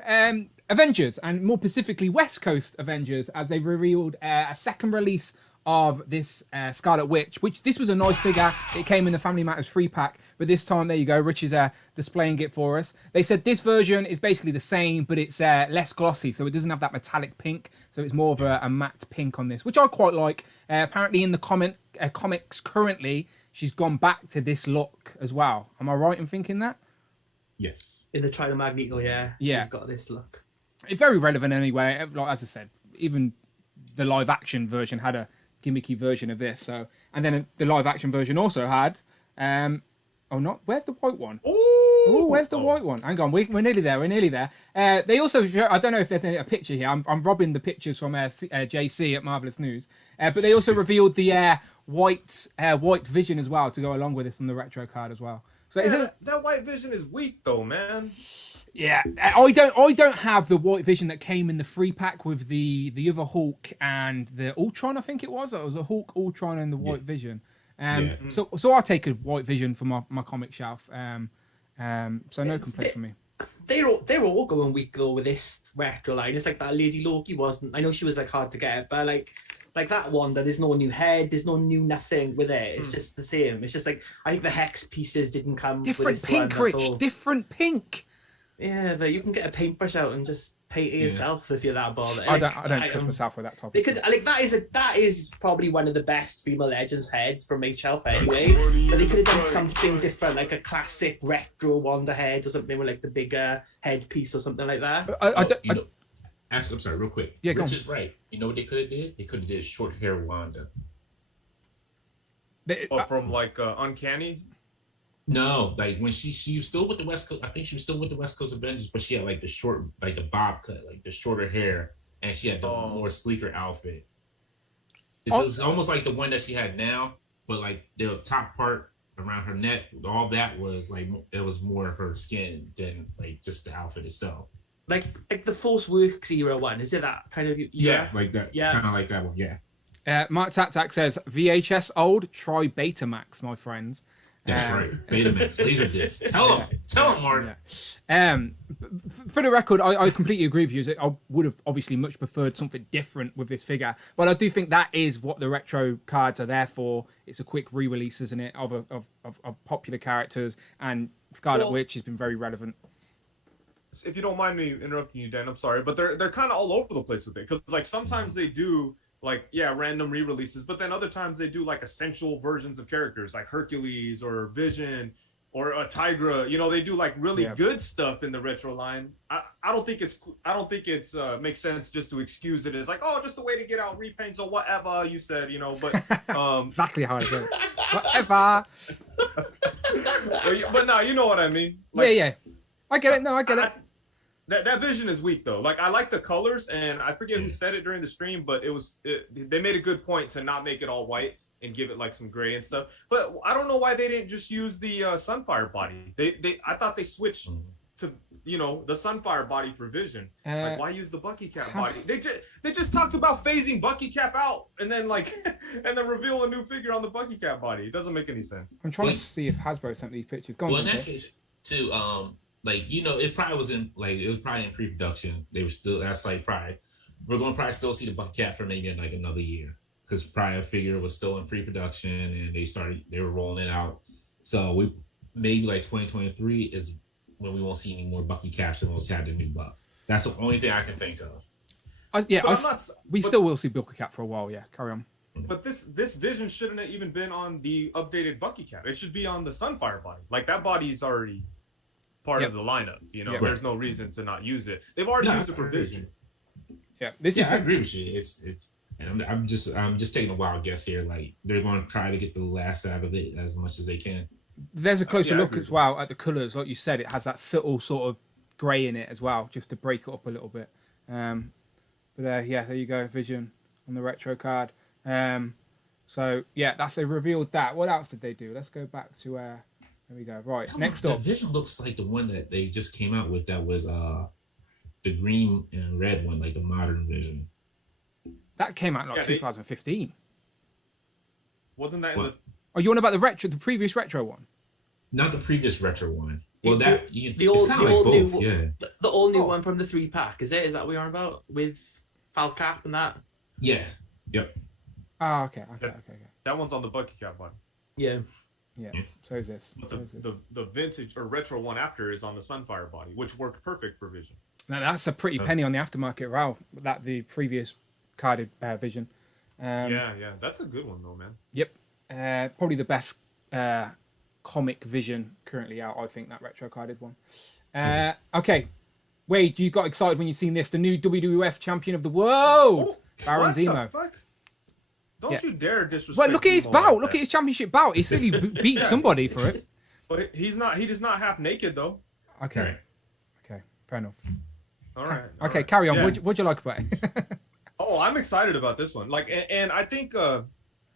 Avengers, and more specifically West Coast Avengers, as they revealed a second release of this Scarlet Witch, which this was a nice figure. It came in the Family Matters 3-pack, but this time, there you go, Rich is displaying it for us. They said this version is basically the same, but it's less glossy, so it doesn't have that metallic pink, so it's more of a matte pink on this, which I quite like. Apparently in the comics currently, she's gone back to this look as well. Am I right in thinking that? Yes. In the Trial Magneto, yeah. Yeah. She's got this look. It's very relevant anyway. Like, as I said, even the live action version had a gimmicky version of this. So, and then the live action version also had where's the white one? Oh, where's the white one? Hang on, we're nearly there. They also show, I don't know if there's a picture here. I'm robbing the pictures from JC at Marvelous News. But they also revealed the white Vision as well to go along with this on the retro card as well. So that white Vision is weak though, man. Yeah, I don't have the white Vision that came in the 3-pack with the other Hulk and the Ultron. I think it was a Hulk, Ultron, and the white Vision. So I'll take a white Vision for my comic shelf. So no complaints from me. They're all going weak though with this retro line. It's like that Lady Loki wasn't. I know she was like hard to get, but like that one, there's no new head, there's no new nothing with it. It's just the same. It's just like, I think the hex pieces didn't come Different with this pink, one, Rich. Different pink. Yeah, but you can get a paintbrush out and just paint it yourself if you're that bothered. I don't trust myself with that topic. They could like that is probably one of the best female legends heads from my shelf anyway. But they could have done something different, like a classic retro Wanda head or something with like the bigger headpiece or something like that. I'm sorry, real quick. Yeah, go Rich on. is right. You know what they could have did? They could have did short hair Wanda. From like Uncanny. No, like when she was still with the West Coast. I think she was still with the West Coast Avengers, but she had like the short, like the bob cut, like the shorter hair, and she had the more sleeker outfit. It's almost like the one that she had now, but like the top part around her neck, all that was like it was more of her skin than like just the outfit itself. Like the Force Works era one, is it that kind of? Yeah, like that. Yeah, kind of like that one. Yeah. Mark Tac says VHS old, try Betamax, my friends. That's right. Betamax, Laserdisc. Tell him, Mark. Yeah. For the record, I completely agree with you. I would have obviously much preferred something different with this figure, but I do think that is what the retro cards are there for. It's a quick re-release, isn't it, of popular characters, and Scarlet Witch has been very relevant. if you don't mind me interrupting you, Dan, I'm sorry, but they're kind of all over the place with it because like sometimes they do like random re-releases, but then other times they do like essential versions of characters like Hercules or Vision or a Tigra. You know, they do like really good stuff in the retro line. I don't think it's makes sense just to excuse it as like, oh, just a way to get out repaints or whatever you said, you know. But exactly how I said it. Whatever. But no, you know what I mean. Like, yeah. I get it. No, I get it. That Vision is weak though. Like I like the colors, and I forget who said it during the stream, but they made a good point to not make it all white and give it like some gray and stuff. But I don't know why they didn't just use the Sunfire body. I thought they switched to the Sunfire body for Vision. Like why use the Bucky Cap body? They just talked about phasing Bucky Cap out and then reveal a new figure on the Bucky Cap body. It doesn't make any sense. I'm trying to see if Hasbro sent these pictures. Go on, well, in that case, too, it probably was in pre-production. They were still we're gonna probably still see the Bucky Cap for maybe in like another year because prior figure was still in pre-production and they were rolling it out. So we maybe like 2023 is when we won't see any more Bucky Caps and we'll have the new buff. That's the only thing I can think of. We still will see Bucky Cap for a while. Yeah, carry on. But this Vision shouldn't have even been on the updated Bucky Cap. It should be on the Sunfire body. Like that body is already part of the lineup. You know, there's no reason to not use it. They've already used it for Vision. Yeah, I agree with you. It's. I'm just taking a wild guess here. Like they're going to try to get the last out of it as much as they can. There's a closer look as well at the colours. Like you said, it has that subtle sort of grey in it as well, just to break it up a little bit. But there you go, Vision on the retro card. So yeah, they revealed that. What else did they do? Let's go back to there we go. Right, next up. Vision looks like the one that they just came out with. That was the green and red one, like the modern Vision. That came out in 2015. Wasn't that in the? Oh, you want about the previous retro one? Not the previous retro one. Well, the all new one from the 3-pack. Is that what you're on about with Falcap and that? Yeah. Yep. Ah, okay. That one's on the Bucky Cap one. Yeah. Yeah. So is this. But the vintage or retro one after is on the Sunfire body, which worked perfect for Vision. Now that's a pretty penny on the aftermarket row. That the previous carded Vision. That's a good one though, man. Yep. Probably the best comic Vision currently out. I think that retro carded one. Okay. Wade, you got excited when you seen this? The new WWF Champion of the World, Baron Zemo. What the fuck? Don't you dare disrespect. Well, look at his Zemo bout. like Look at his championship bout. He said he beat somebody for it. But he does not half naked though. Okay. Fair enough. All right. Okay, carry on. Yeah. What'd you like about it? Oh, I'm excited about this one. Like, and I think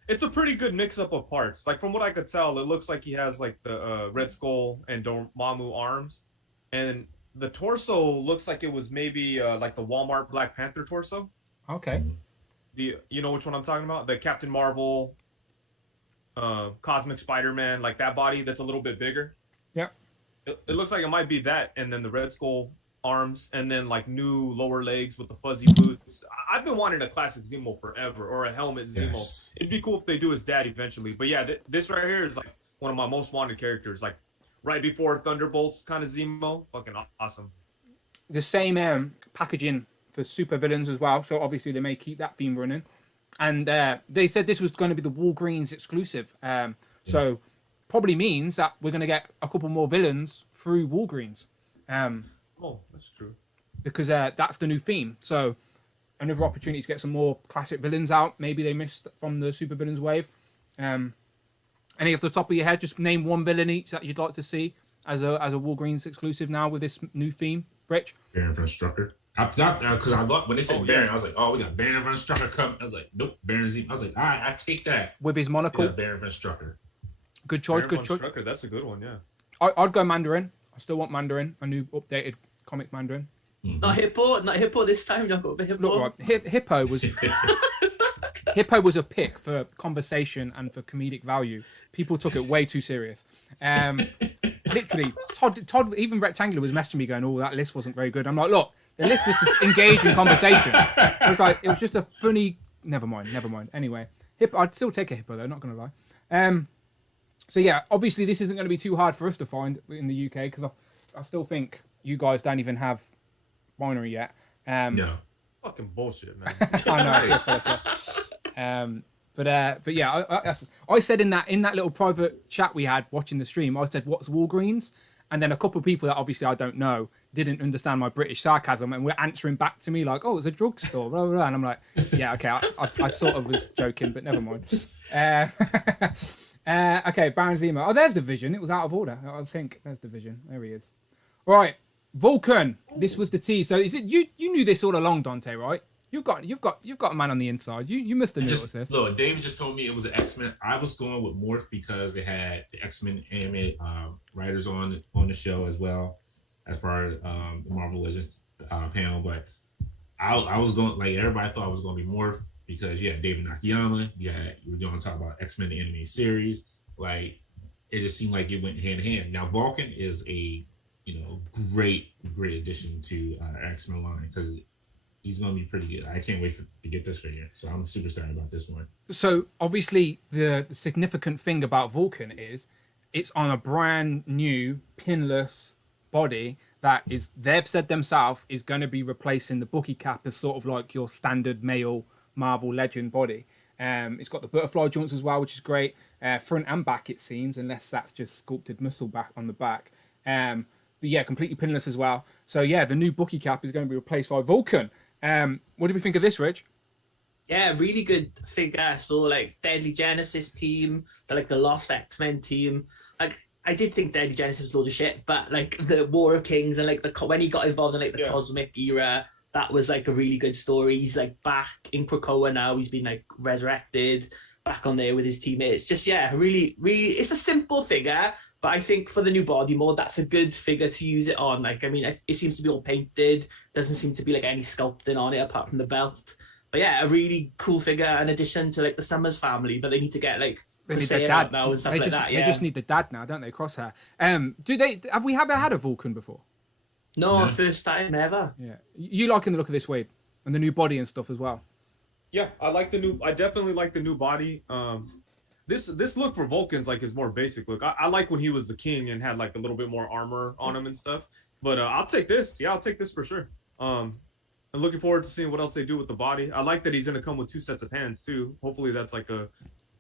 it's a pretty good mix-up of parts. Like, from what I could tell, it looks like he has like the Red Skull and Dormammu arms, and the torso looks like it was maybe like the Walmart Black Panther torso. Okay. You know which one I'm talking about? The Captain Marvel, Cosmic Spider-Man, like that body that's a little bit bigger. Yep. It looks like it might be that, and then the Red Skull arms, and then like new lower legs with the fuzzy boots. I've been wanting a classic Zemo forever, or a helmet Zemo. Yes. It'd be cool if they do his dad eventually. But yeah, this right here is like one of my most wanted characters. Like right before Thunderbolts kind of Zemo. Fucking awesome. The same packaging for super villains as well. So obviously they may keep that theme running. And they said this was going to be the Walgreens exclusive. So probably means that we're going to get a couple more villains through Walgreens. Oh, that's true. Because that's the new theme. So another opportunity to get some more classic villains out. Maybe they missed from the super villains wave. Any off the top of your head, just name one villain each that you'd like to see as a Walgreens exclusive now with this new theme. Rich? Baron von Strucker. Because I thought when they said Baron, I was like, oh, we got Baron von Strucker coming. I was like, nope, Baron Z. I was like, all right, I take that. With his monocle? Yeah, Baron von Strucker. Good choice, Baron von Strucker, that's a good one, yeah. I'd go Mandarin. I still want Mandarin, a new updated comic Mandarin. Mm-hmm. Not Hippo this time. Not go for Hippo. Look, right, Hippo was Hippo was a pick for conversation and for comedic value. People took it way too serious. Literally, Todd, even Rectangular was messaging me going, "Oh, that list wasn't very good." I'm like, look, the list was to engage in conversation. It was just a funny. Never mind. Anyway, Hippo. I'd still take a Hippo though. Not gonna lie. So yeah, obviously this isn't going to be too hard for us to find in the UK because I still think you guys don't even have binary yet. No. Fucking bullshit, man. I know. But yeah, I said in that little private chat we had watching the stream, I said, "What's Walgreens?" And then a couple of people that obviously I don't know didn't understand my British sarcasm and were answering back to me like, "Oh, it's a drugstore," blah, blah, blah. And I'm like, "Yeah, okay, I sort of was joking, but never mind." Okay, Baron's email. Oh, there's the Vision. It was out of order. I think there's the Vision. There he is. All right, Vulcan. This was the tease. So is it you? You knew this all along, Dante, right? You've got a man on the inside. You must have noticed this. Look, David just told me it was an X-Men. I was going with Morph because they had the X-Men animated writers on the show as well as part of the Marvel Legends panel. But I was going, like, everybody thought it was going to be Morph because you had David Nakayama. You were going to talk about X-Men the animated series. Like, it just seemed like it went hand in hand. Now Vulcan is a great addition to X-Men line because he's going to be pretty good. I can't wait to get this figure. So I'm super excited about this one. So obviously the significant thing about Vulcan is it's on a brand new pinless body that is, they've said themselves, is going to be replacing the Bucky cap as sort of like your standard male Marvel Legend body. It's got the butterfly joints as well, which is great. Front and back, it seems, unless that's just sculpted muscle back on the back. But yeah, completely pinless as well. So yeah, the new Bucky cap is going to be replaced by Vulcan. What do we think of this, Rich? Yeah, really good figure. So like Deadly Genesis team, the Lost X-Men team. Like I did think Deadly Genesis was a load of shit, but like the War of Kings and when he got involved in the cosmic era, that was like a really good story. He's like back in Krakoa now. He's been like resurrected, back on there with his teammates. Just really, really, it's a simple figure. But I think for the new body mode, that's a good figure to use it on. Like, I mean, it seems to be all painted. Doesn't seem to be like any sculpting on it apart from the belt. But yeah, a really cool figure in addition to like the Summers family. But they need to get like they need their dad now and stuff like that. Yeah. They just need the dad now, don't they? Crosshair. Have we ever had a Vulcan before? No, first time ever. Yeah, you liking the look of this, Wade, and the new body and stuff as well. Yeah, I definitely like the new body. This look for Vulcan's like his more basic look. I like when he was the king and had like a little bit more armor on him and stuff. But I'll take this. Yeah, I'll take this for sure. I'm looking forward to seeing what else they do with the body. I like that he's gonna come with 2 sets of hands too. Hopefully that's like a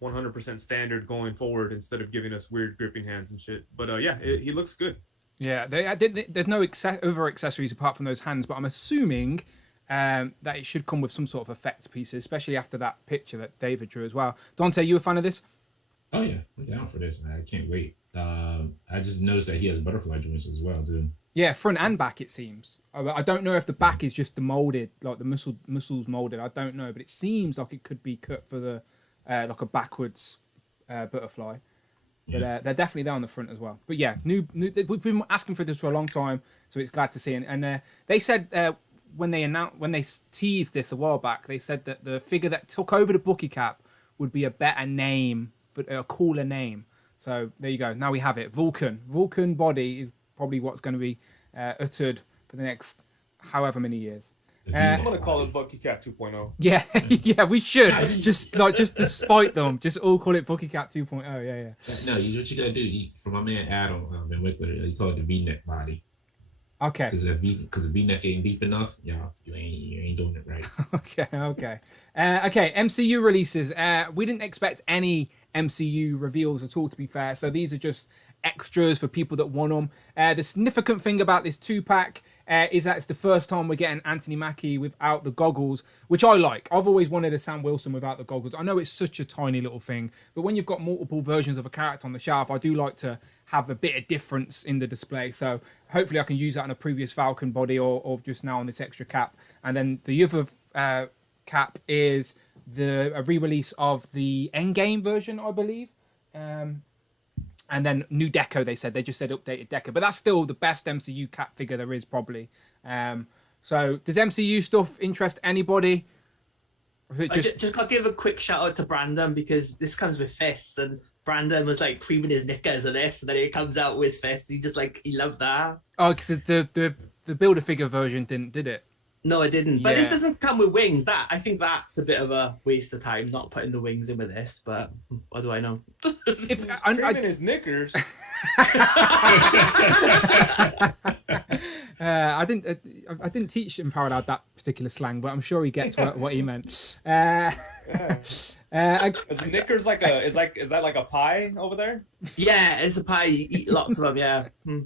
100% standard going forward instead of giving us weird gripping hands and shit. But he looks good. Yeah, there's no other accessories apart from those hands, but I'm assuming that it should come with some sort of effects pieces, especially after that picture that David drew as well. Dante, you a fan of this? Oh yeah, I'm down for this, man. I can't wait. I just noticed that he has butterfly joints as well too. Yeah, front and back it seems. I don't know if the back is just the molded, like the muscles molded. I don't know, but it seems like it could be cut for the like a backwards butterfly. But they're definitely there on the front as well. But yeah, new we've been asking for this for a long time, so it's glad to see. And they said when they teased this a while back, they said that the figure that took over the Bucky cap would be a better name, but a cooler name. So there you go. Now we have it. Vulcan. Vulcan body is probably what's going to be uttered for the next however many years. I'm gonna call it Bucky Cap 2.0. Yeah, yeah, we should just to spite them, just all call it Bucky Cap 2.0. Yeah. No, what you gotta do for my man Adam and Wickler, you call it the V-neck body. Okay. Because the V-neck ain't deep enough, you ain't doing it right. Okay. MCU releases. We didn't expect any MCU reveals at all, to be fair. So these are just extras for people that want them. The significant thing about this 2-pack is that it's the first time we're getting Anthony Mackie without the goggles, which I like. I've always wanted a Sam Wilson without the goggles. I know it's such a tiny little thing, but when you've got multiple versions of a character on the shelf, I do like to have a bit of difference in the display. So hopefully I can use that on a previous Falcon body or just now on this extra cap. And then the other cap is a re-release of the Endgame version, I believe. And then new deco, they said. They just said updated deco. But that's still the best MCU cap figure there is, probably. So does MCU stuff interest anybody? Or is it just got to give a quick shout out to Brandon, because this comes with fists. And Brandon was like creaming his knickers of this. And then it comes out with fists. He loved that. Oh, because the Build-A-Figure version did it? No, it didn't. But this doesn't come with wings. I think that's a bit of a waste of time, not putting the wings in with this. But what do I know? Creaming his knickers. I didn't teach Unparalleled that particular slang, but I'm sure he gets what he meant. Is Knickers like is that like a pie over there? Yeah, it's a pie. You eat lots of them. Yeah.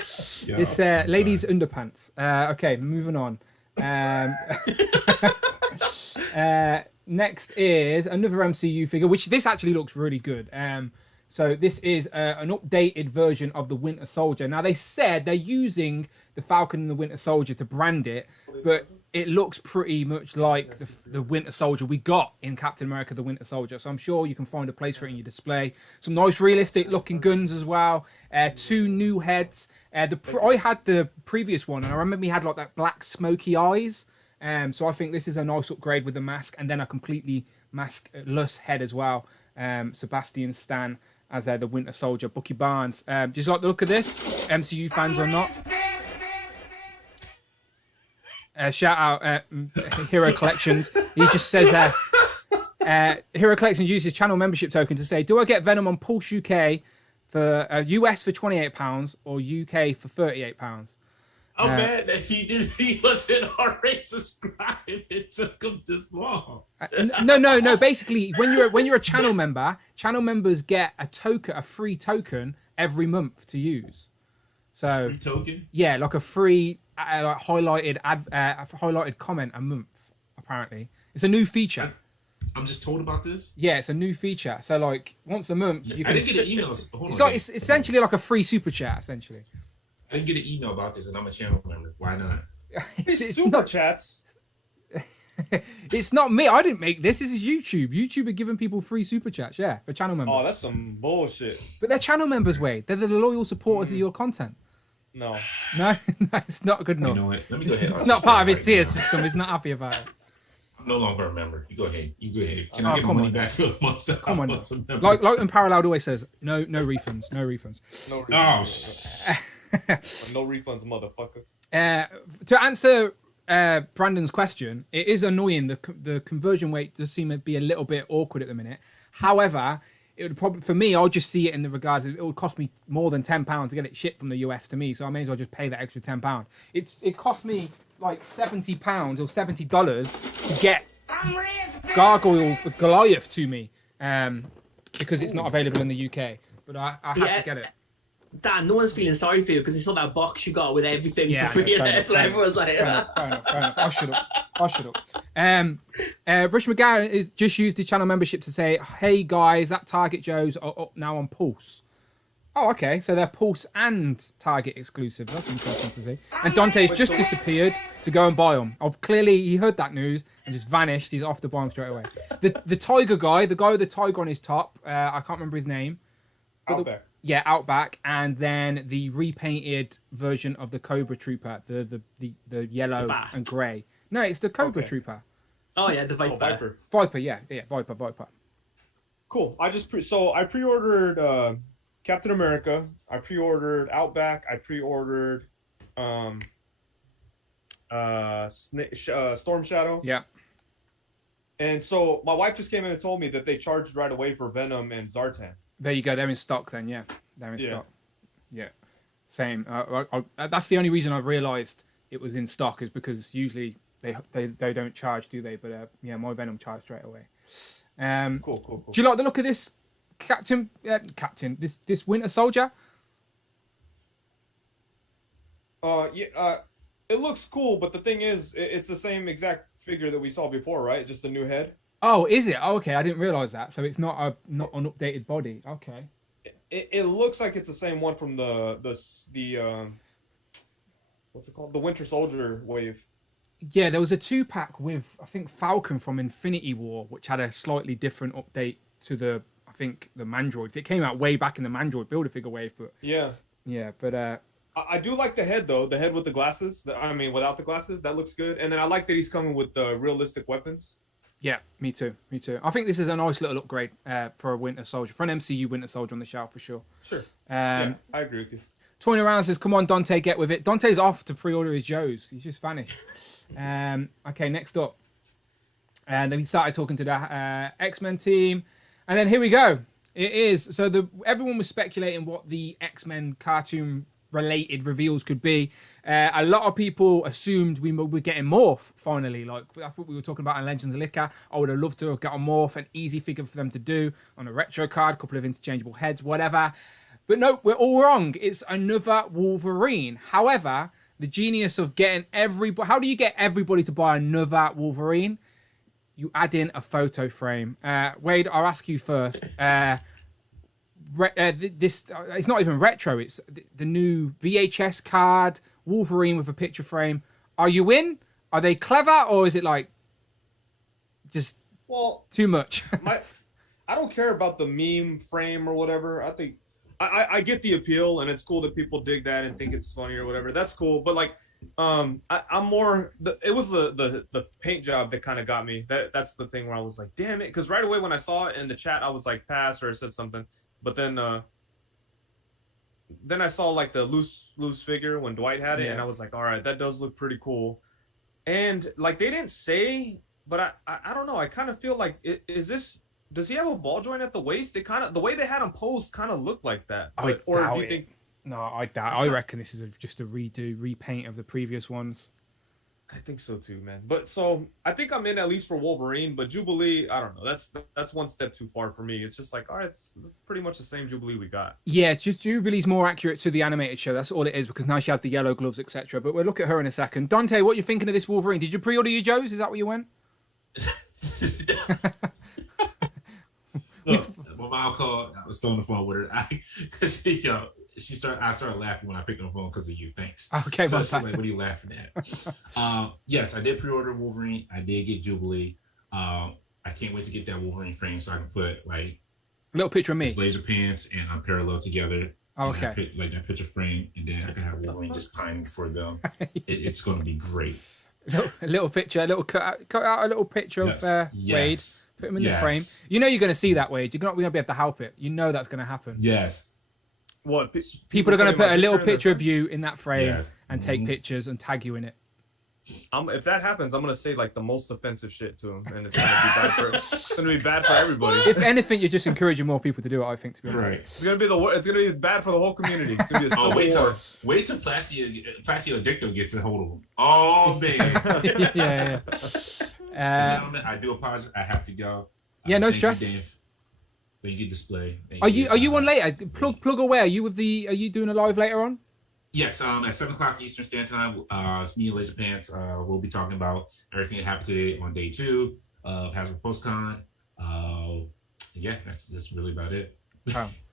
It's ladies' underpants. Okay, moving on. Next is another MCU figure, which this actually looks really good. So this is an updated version of the Winter Soldier. Now they said they're using the Falcon and the Winter Soldier to brand it, but it looks pretty much like the Winter Soldier we got in Captain America: The Winter Soldier. So I'm sure you can find a place for it in your display. Some nice realistic looking guns as well. 2 new heads. I had the previous one, and I remember he had like that black smoky eyes. So I think this is a nice upgrade with the mask, and then a completely maskless head as well. Sebastian Stan as the Winter Soldier. Bucky Barnes. Do you like the look of this, MCU fans or not? Shout out Hero Collections. He just says Hero Collections uses channel membership token to say, do I get Venom on Pulse UK for US for £28 or UK for £38? Oh man, that he wasn't already subscribed. It took him this long. No. Basically, when you're a channel member, channel members get a free token every month to use. So Free token? Yeah, like a free like highlighted comment a month. Apparently, it's a new feature. I'm just told about this. Yeah, it's a new feature. So like once a month, you can. I didn't get an email. It's essentially like a free super chat. Essentially. I didn't get an email about this, and I'm a channel member. Why not? it's super not, chats. It's not me. I didn't make this. This is YouTube. YouTube are giving people free super chats. Yeah, for channel members. Oh, that's some bullshit. But they're channel members, Wade. They're the loyal supporters of your content. No, it's not good enough. You know what? Let me go ahead. It's not part of his tier system. He's not happy about it. I'm no longer a member. You go ahead. Can I get my money back for the months? Come on. Like Unparalleled always says, no refunds. No refunds. No refunds, motherfucker. To answer Brandon's question, it is annoying. The conversion rate does seem to be a little bit awkward at the minute. However, it would probably, for me, I'll just see it in the regards of it would cost me more than £10 to get it shipped from the US to me, so I may as well just pay that extra £10. It cost me like £70 or $70 to get Gargoyle Goliath to me, because it's not available in the UK. But I had to get it. Dan, no one's feeling sorry for you because they saw that box you got with everything for free. So everyone's like, fair enough. I should have. Rich McGowan is just used his channel membership to say, hey guys, that Target Joes are up now on Pulse. Oh, okay, so they're Pulse and Target exclusive. That's interesting to see. And Dante's just disappeared to go and buy them. Clearly, he heard that news and just vanished. He's off to buy them straight away. The Tiger guy, the guy with the tiger on his top, I can't remember his name. Outback. Yeah, Outback, and then the repainted version of the Cobra Trooper, the yellow and grey. No, it's the Cobra Trooper. Oh yeah, the Viper. Viper, yeah, Viper. Cool. I pre-ordered Captain America. I pre-ordered Outback. I pre-ordered Storm Shadow. Yeah. And so my wife just came in and told me that they charged right away for Venom and Zartan. There you go. They're in stock then. Yeah, they're in stock. Yeah, same. That's the only reason I've realised it was in stock is because usually they don't charge, do they? But yeah, my Venom charged straight away. Cool. Do you like the look of this Captain? This Winter Soldier? It looks cool, but the thing is, it's the same exact figure that we saw before, right? Just a new head. Oh, is it? Oh, okay, I didn't realize that. So it's not an updated body. Okay. It looks like it's the same one from the what's it called? The Winter Soldier wave. Yeah, there was a 2-pack with I think Falcon from Infinity War, which had a slightly different update to the Mandroids. It came out way back in the Mandroid Build-A-Figure wave, but yeah, but I do like the head though. The head with the glasses. Without the glasses, that looks good. And then I like that he's coming with the realistic weapons. Yeah, me too. I think this is a nice little upgrade for a Winter Soldier, for an MCU Winter Soldier on the shelf for sure. Sure. Yeah, I agree with you. Toying around says, "Come on, Dante, get with it." Dante's off to pre-order his Joes. He's just vanished. Okay, next up, and then we started talking to the X-Men team, and then here we go. It is so everyone was speculating what the X-Men cartoon related reveals could be. A lot of people assumed we were getting Morph finally. Like that's what we were talking about in Legends of Liquor. I would have loved to have got a Morph, an easy figure for them to do on a retro card, a couple of interchangeable heads, whatever. But no, we're all wrong. It's another Wolverine. However, the genius of getting everybody... How do you get everybody to buy another Wolverine? You add in a photo frame. Wade, I'll ask you first. It's not even retro. It's the new VHS card, Wolverine with a picture frame. Are you in? Are they clever, or is it like just too much? I don't care about the meme frame or whatever. I think I get the appeal, and it's cool that people dig that and think it's funny or whatever. That's cool, but like, I'm more. It was the paint job that kind of got me. That's the thing where I was like, damn it, because right away when I saw it in the chat, I was like, pass, or it said something, but then I saw like the loose figure when Dwight had it, and I was like, all right, that does look pretty cool, and like they didn't say, but I don't know. I kind of feel like does he have a ball joint at the waist? They kind of, the way they had him posed kind of looked like that. No, I doubt. I reckon this is just a repaint of the previous ones. I think so too, man. But so I think I'm in at least for Wolverine, but Jubilee, I don't know. That's one step too far for me. It's just like, all right, it's pretty much the same Jubilee we got. Yeah, it's just Jubilee's more accurate to the animated show. That's all it is, because now she has the yellow gloves, etc. But we'll look at her in a second. Dante, what are you thinking of this Wolverine? Did you pre-order your Joes? Is that where you went? My mom called. I was still on the phone with her because I started laughing when I picked up the phone because of you. Thanks. Okay, so she's like, "What are you laughing at?" Yes, I did pre-order Wolverine. I did get Jubilee. I can't wait to get that Wolverine frame so I can put like a little picture of me, his laser pants and Unparalleled together. Oh, okay. Like that picture frame, and then I can have Wolverine just pining for them. It's going to be great. A little picture, cut out a little picture of Wade. Put him in the frame. You know you're going to see that, Wade. You're not going to be able to help it. You know that's going to happen. Yes. What? People are going to put a little picture of you in that frame and take pictures and tag you in it. If that happens, I'm going to say like the most offensive shit to him, and it's going to be bad for everybody. If anything, you're just encouraging more people to do it, I think, to be honest. Right. It's going to be bad for the whole community. It's going to be a civil war. Wait till Placio Dicto gets a hold of him. Oh, man. Yeah. Gentlemen, I do apologize. I have to go. Yeah, no stress. Thank you, display. Are you on later? Plug away. Are you doing a live later on? Yes, at 7:00 Eastern Standard Time, it's me and Laser Pants. We'll be talking about everything that happened today on day 2 of Hasbro PostCon. That's really about it.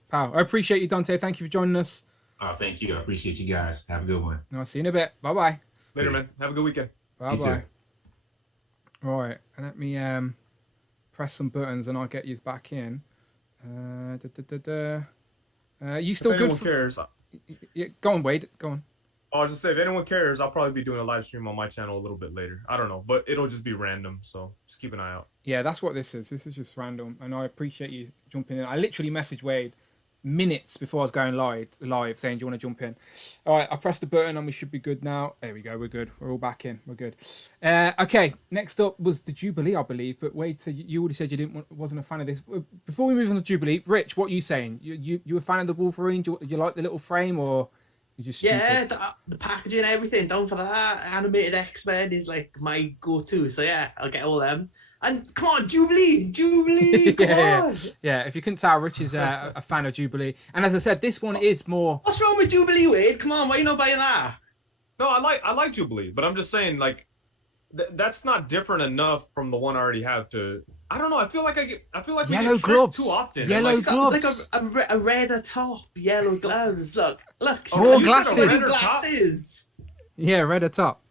Pow. I appreciate you, Dante. Thank you for joining us. Thank you. I appreciate you guys. Have a good one. I'll see you in a bit. Bye-bye. Later, man. Have a good weekend. Bye-bye. Right, let me press some buttons and I'll get you back in. You still if good? Anyone cares? Yeah, go on, Wade. Go on. I'll just say, if anyone cares, I'll probably be doing a live stream on my channel a little bit later. I don't know, but it'll just be random, so just keep an eye out. Yeah, that's what this is. This is just random, and I appreciate you jumping in. I literally messaged Wade minutes before I was going live saying, do you want to jump in? All right, I pressed the button and we should be good now. There we go. We're good. We're all back in. We're good. Okay, next up was the Jubilee, I believe. But Wade, so you already said you wasn't a fan of this. Before we move on to Jubilee, Rich, what are you saying? You were a fan of the Wolverine? Do you like the little frame, or you just stupid? Yeah, the packaging and everything, down for that. Animated X-Men is like my go-to. So yeah, I'll get all them. And come on, Jubilee, come on. Yeah, if you couldn't tell, Rich is a fan of Jubilee. And as I said, this one is more... What's wrong with Jubilee, Wade? Come on, why are you not buying that? No, I like Jubilee, but I'm just saying, like, that's not different enough from the one I already have to... I don't know, I feel like we yellow get gloves too often. Yellow gloves. Like a redder top, yellow gloves. Look. More glasses. Glasses. Yeah, redder top.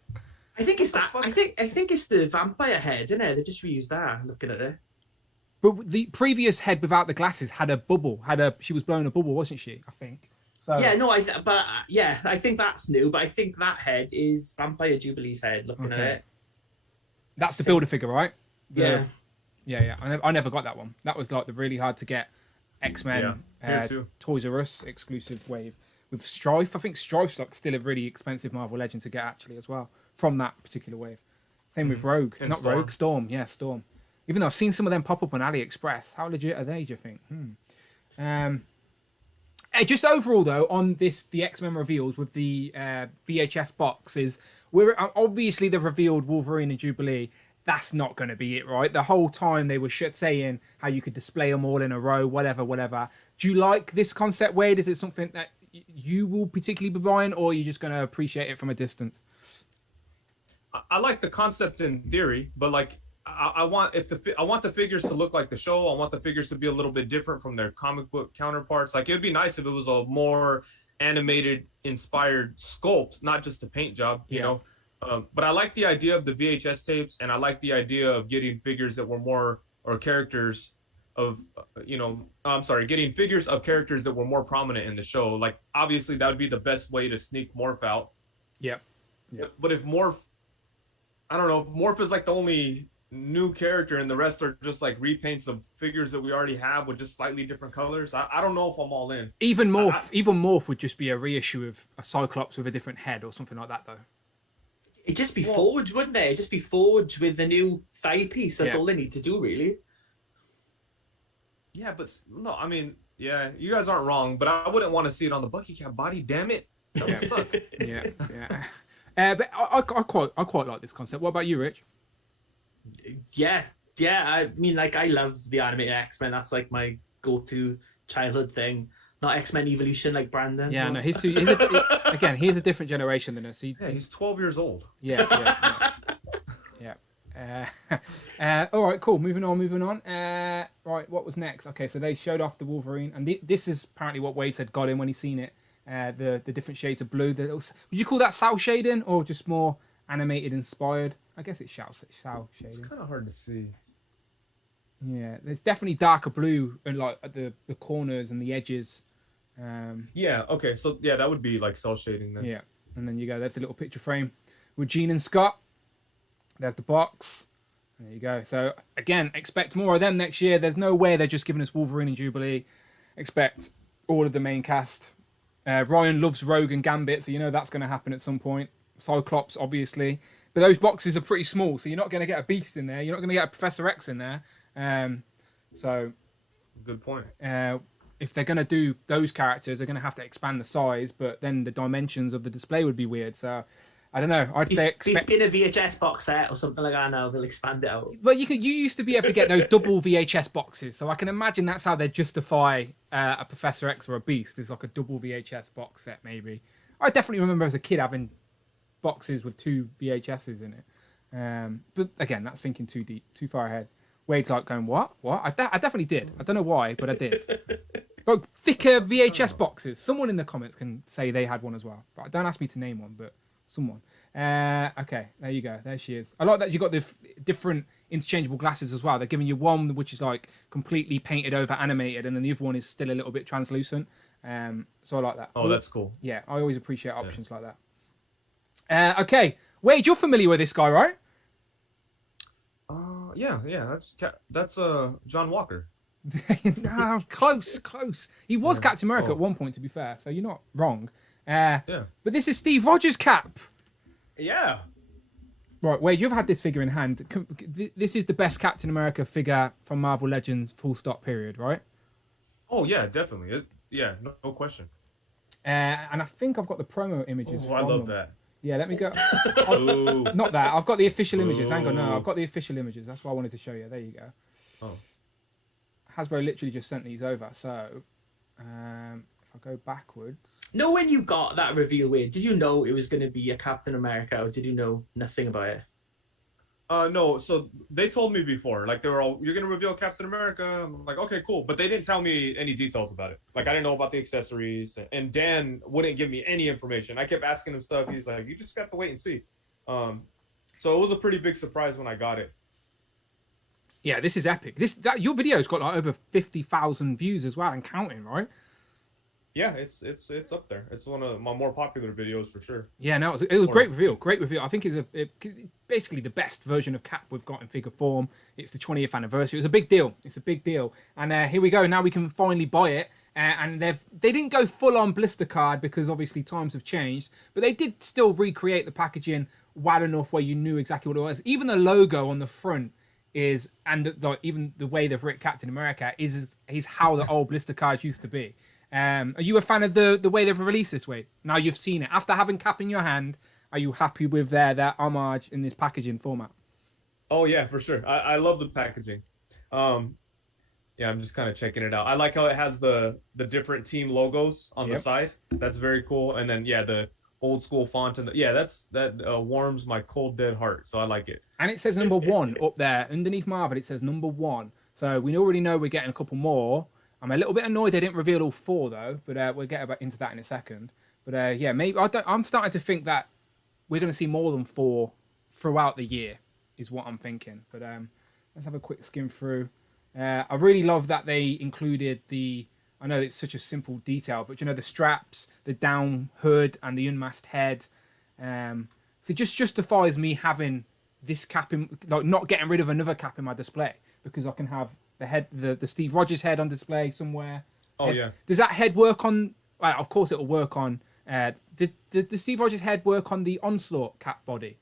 I think it's that. I think it's the vampire head, isn't it? They just reused that. Looking at it. But the previous head without the glasses had a bubble. She was blowing a bubble, wasn't she? I think. So yeah, no, I think that's new. But I think that head is Vampire Jubilee's head. Looking at it. That's the Build-A-Figure, right? Yeah. I never got that one. That was like the really hard to get X-Men Toys R Us exclusive wave with Strife. I think Strife's like still a really expensive Marvel Legend to get actually as well from that particular wave. Same with Rogue, and not Storm. Rogue, Storm. Yeah, Storm. Even though I've seen some of them pop up on AliExpress, how legit are they? Do you think? Just overall though, on the X-Men reveals with the VHS boxes, obviously they've revealed Wolverine and Jubilee. That's not going to be it, right? The whole time they were saying how you could display them all in a row, whatever. Do you like this concept, Wade? Is it something that you will particularly be buying, or are you just going to appreciate it from a distance? I like the concept in theory, but like I want the figures to look like the show. I want the figures to be a little bit different from their comic book counterparts. Like it'd be nice if it was a more animated inspired sculpt, not just a paint job, you know. But I like the idea of the VHS tapes, and I like the idea of getting figures that were more, or characters of, getting figures of characters that were more prominent in the show. Like obviously that would be the best way to sneak Morph out. Yeah. But if Morph, I don't know, if Morph is like the only new character and the rest are just like repaints of figures that we already have with just slightly different colors, I don't know if I'm all in. Even Morph would just be a reissue of a Cyclops with a different head or something like that, though. It'd just be Forge, wouldn't it? It'd just be Forge with the new thigh piece. That's all they need to do, really. Yeah, but no, I mean, yeah, you guys aren't wrong, but I wouldn't want to see it on the Bucky Cap body. Damn it, that would suck. Yeah. But I quite like this concept. What about you, Rich? Yeah. I mean, like, I love the animated X-Men. That's like my go-to childhood thing. Not X-Men Evolution like Brandon. Yeah, no, he's a different generation than us. He's 12 years old. Yeah. All right, cool. Moving on. Right, what was next? Okay, so they showed off the Wolverine, and this is apparently what Wade said got him when he seen it. The different shades of blue. Would you call that cel shading or just more animated inspired? I guess it's cel shading. It's kind of hard to see. Yeah, there's definitely darker blue and like at the corners and the edges. Okay, so yeah, that would be like cel shading then. Yeah, and then you go. That's a little picture frame with Jean and Scott. There's the box. There you go. So again, expect more of them next year. There's no way they're just giving us Wolverine and Jubilee. Expect all of the main cast. Ryan loves Rogue and Gambit, so you know that's going to happen at some point. Cyclops, obviously. But those boxes are pretty small, so you're not going to get a Beast in there. You're not going to get a Professor X in there. So, good point. If they're going to do those characters, they're going to have to expand the size, but then the dimensions of the display would be weird. So, I don't know. I'd say expect in a VHS box set or something like that. Now they'll expand it out. Well, you used to be able to get those double VHS boxes, so I can imagine that's how they justify a Professor X or a Beast. Is like a double VHS box set, maybe. I definitely remember as a kid having boxes with 2 VHSs in it. But again, that's thinking too deep, too far ahead. Wade's like going, what? I definitely did. I don't know why, but I did. But thicker VHS boxes. Someone in the comments can say they had one as well. But don't ask me to name one, but someone. Okay, there you go. There she is. I like that you got the different interchangeable glasses as well. They're giving you one which is like completely painted over, animated, and then the other one is still a little bit translucent. So I like that. Oh, that's cool. Yeah, I always appreciate options like that. Okay, Wade, you're familiar with this guy, right? Yeah. That's John Walker. No, close. He was Captain America at one point, to be fair, so you're not wrong. But this is Steve Rogers' Cap. Yeah. Right, Wade, you've had this figure in hand. This is the best Captain America figure from Marvel Legends, full stop, period, right? Oh, yeah, definitely. No question. And I think I've got the promo images. Oh, I love that. Yeah, let me go. Not that. I've got the official images. Hang on, no, I've got the official images. That's what I wanted to show you. There you go. Oh. Hasbro literally just sent these over. So, if I go backwards. No, when you got that reveal, Wade, did you know it was going to be a Captain America, or did you know nothing about it? No, so they told me before, like they were all, you're gonna reveal Captain America. I'm like, okay, cool, but they didn't tell me any details about it. Like I didn't know about the accessories, and Dan wouldn't give me any information. I kept asking him stuff. He's like, you just got to wait and see. So it was a pretty big surprise when I got it. Yeah, this is epic. Your video's got like over 50,000 views as well and counting, right? Yeah, it's up there. It's one of my more popular videos for sure. Yeah, no, it was a great reveal. Great reveal. I think it's basically the best version of Cap we've got in figure form. It's the 20th anniversary. It's a big deal. And here we go. Now we can finally buy it. And they didn't go full on blister card because obviously times have changed, but they did still recreate the packaging well enough where you knew exactly what it was. Even the logo on the front even the way they've written Captain America is how the old blister cards used to be. Are you a fan of the way they've released this way? Now you've seen it. After having Cap in your hand, are you happy with their homage in this packaging format? Oh yeah, for sure. I love the packaging. Yeah, I'm just kind of checking it out. I like how it has the different team logos on the side. That's very cool. And then the old school font and that warms my cold dead heart. So I like it. And it says number 1 up there underneath Marvel. It says number 1. So we already know we're getting a couple more. I'm a little bit annoyed they didn't reveal all 4 though, but we'll get into that in a second. But yeah, maybe I'm starting to think that we're going to see more than 4 throughout the year, is what I'm thinking. But let's have a quick skim through. I really love that they included I know it's such a simple detail, but the straps, the down hood, and the unmasked head. So it just justifies me having this cap in, like not getting rid of another cap in my display, because I can have the head, the Steve Rogers head on display somewhere. Oh yeah. Does that head work on? Well, of course, it'll work on. Did the Steve Rogers head work on the Onslaught cap body?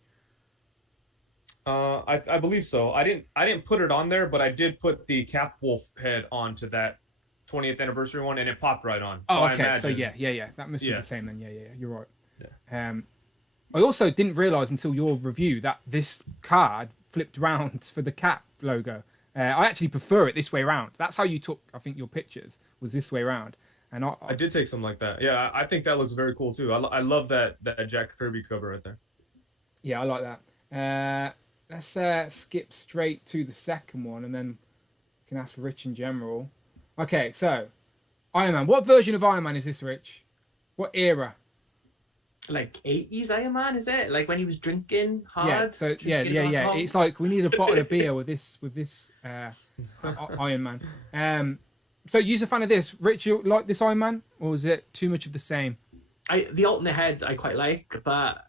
I believe so. I didn't put it on there, but I did put the Cap Wolf head onto that 20th anniversary one, and it popped right on. Oh, okay. So yeah. That must be the same then. Yeah. You're right. Yeah. I also didn't realize until your review that this card flipped round for the Cap logo. I actually prefer it this way around. That's how you took, I think, your pictures was this way around. And I did take something like that. Yeah, I think that looks very cool too. I love that Jack Kirby cover right there. Yeah, I like that. Let's skip straight to the second one, and then we can ask Rich in general. Okay, so Iron Man. What version of Iron Man is this, Rich? What era? Like 80s Iron Man, is it? Like when he was drinking hard? Yeah. It's like we need a bottle of beer with this Iron Man. So you're a fan of this, Rich? You like this Iron Man, or is it too much of the same? The alternate head I quite like, but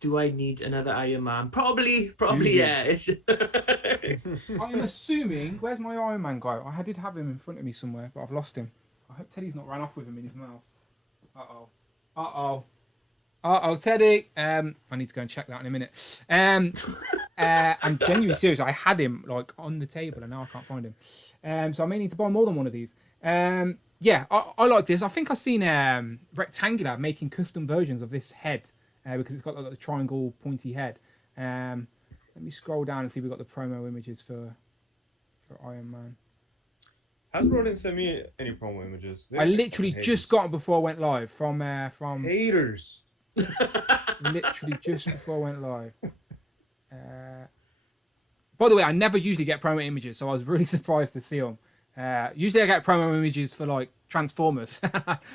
do I need another Iron Man? Probably, yeah. It's I'm assuming. Where's my Iron Man guy? I did have him in front of me somewhere, but I've lost him. I hope Teddy's not ran off with him in his mouth. Uh-oh, Teddy. I need to go and check that in a minute. I'm genuinely serious. I had him like on the table, and now I can't find him. So I may need to buy more than one of these. Yeah, I like this. I think I've seen Rectangular making custom versions of this head because it's got like the triangle pointy head. Let me scroll down and see if we've got the promo images for Iron Man. Hasbro didn't send me any promo images. I literally just got them before I went live from haters. Literally just before I went live. By the way, I never usually get promo images, so I was really surprised to see them. Usually I get promo images for like Transformers.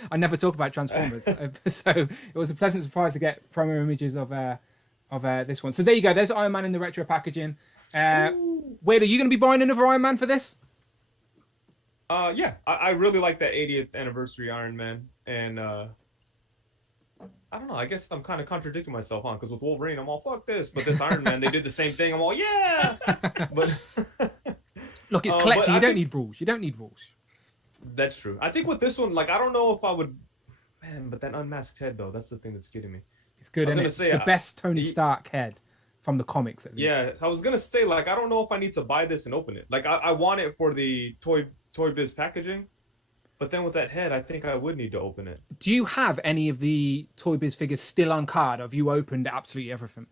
I never talk about Transformers. So it was a pleasant surprise to get promo images of this one. So there you go. There's Iron Man in the retro packaging. Wade, are you going to be buying another Iron Man for this? Yeah. I really like that 80th anniversary Iron Man. And I don't know. I guess I'm kind of contradicting myself, huh? Because with Wolverine, I'm all, fuck this. But this Iron Man, they did the same thing. I'm all, yeah. But... Look, it's collecting. You don't need rules. You don't need rules. That's true. I think with this one, like, I don't know if I would... Man, but that unmasked head, though, that's the thing that's getting me. It's good, isn't it? It's the best Tony Stark head from the comics, at least. Yeah, I was going to say, like, I don't know if I need to buy this and open it. Like, I want it for the Toy Biz packaging. But then with that head, I think I would need to open it. Do you have any of the Toy Biz figures still on card? Or have you opened absolutely everything?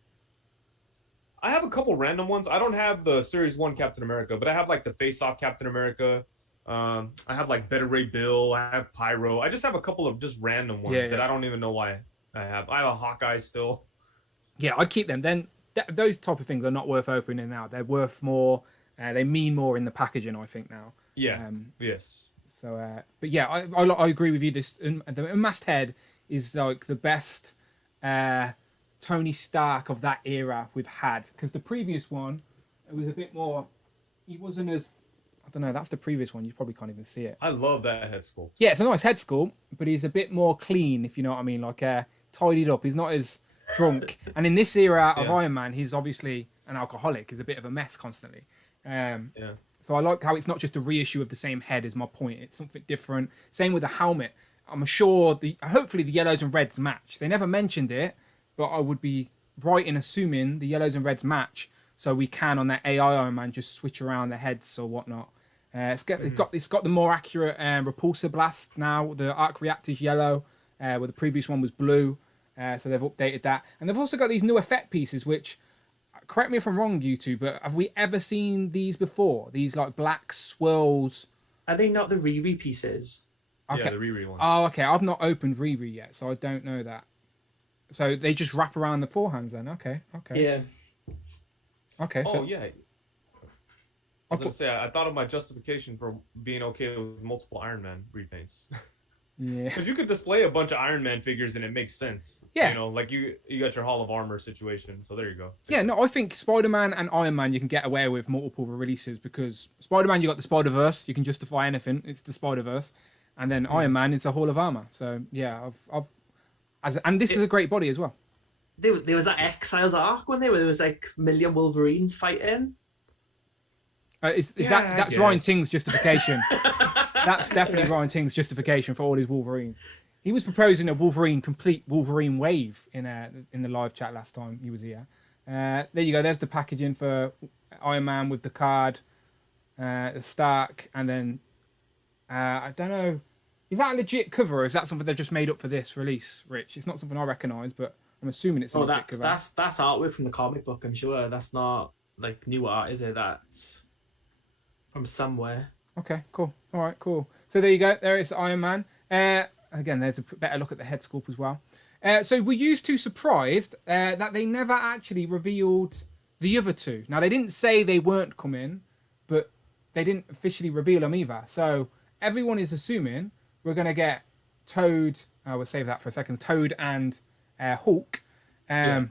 I have a couple random ones. I don't have the Series 1 Captain America, but I have like the Face-Off Captain America. I have like Better Ray Bill. I have Pyro. I just have a couple of just random ones that I don't even know why I have. I have a Hawkeye still. Yeah, I'd keep them. Then those type of things are not worth opening now. They're worth more. They mean more in the packaging, I think, now. Yeah. Yes. So, but yeah, I agree with you. The unmasked head is like the best Tony Stark of that era we've had, because the previous one, it was a bit more, he wasn't as, I don't know, that's the previous one, you probably can't even see it. I love that head sculpt. Yeah, it's a nice head sculpt, but he's a bit more clean, if you know what I mean, like tidied up. He's not as drunk. And in this era of Iron Man, he's obviously an alcoholic. He's a bit of a mess constantly. So I like how it's not just a reissue of the same head, is my point. It's something different. Same with the helmet. I'm sure hopefully the yellows and reds match. They never mentioned it, but I would be right in assuming the yellows and reds match, so we can, on that AI Iron Man, just switch around the heads or whatnot. It's got the more accurate repulsor blast now. The arc reactor's yellow, where the previous one was blue. So they've updated that, and they've also got these new effect pieces. Which, correct me if I'm wrong, you two, but have we ever seen these before? These like black swirls. Are they not the Riri pieces? Okay. Yeah, the Riri one. Oh, okay. I've not opened Riri yet, so I don't know that. So they just wrap around the forehands then. Okay. Yeah. Okay. Oh So yeah. I was gonna say I thought of my justification for being okay with multiple Iron Man repaints. yeah. Because you could display a bunch of Iron Man figures and it makes sense. Yeah. You know, like you got your Hall of Armor situation. So there you go. Yeah, no, I think Spider-Man and Iron Man you can get away with multiple releases because Spider-Man you got the Spider-Verse, you can justify anything. It's the Spider-Verse, and then Iron Man is a Hall of Armor. So yeah, and this is a great body as well. There was that Exiles arc when there was like a million Wolverines fighting. That's Ryan Ting's justification. That's definitely Ryan Ting's justification for all his Wolverines. He was proposing a complete Wolverine wave in the live chat last time he was here. There you go. There's the packaging for Iron Man with the card, the Stark, and then I don't know. Is that a legit cover or is that something they've just made up for this release, Rich? It's not something I recognise, but I'm assuming it's a legit cover. That's artwork from the comic book, I'm sure. That's not like new art, is it? That's from somewhere. Okay, cool. All right, cool. So there you go. There is Iron Man. Again, there's a better look at the head sculpt as well. So were you two surprised that they never actually revealed the other two? Now, they didn't say they weren't coming, but they didn't officially reveal them either. So everyone is assuming we're going to get Toad. We'll save that for a second. Toad and Hulk. Are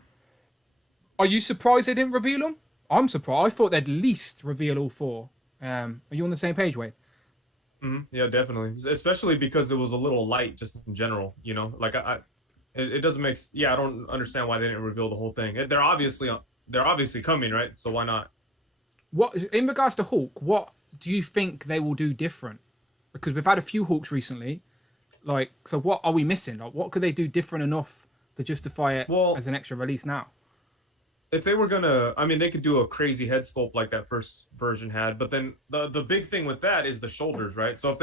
you surprised they didn't reveal them? I'm surprised. I thought they'd at least reveal all four. Are you on the same page, Wade? Mm-hmm. Yeah, definitely. Especially because it was a little light, just in general. You know, like it doesn't make. Yeah, I don't understand why they didn't reveal the whole thing. They're obviously coming, right? So why not? What in regards to Hulk? What do you think they will do different? Because we've had a few Hulks recently. Like, so what are we missing? Like, what could they do different enough to justify it as an extra release now? If they were gonna, I mean, they could do a crazy head sculpt like that first version had, but then the big thing with that is the shoulders, right? So if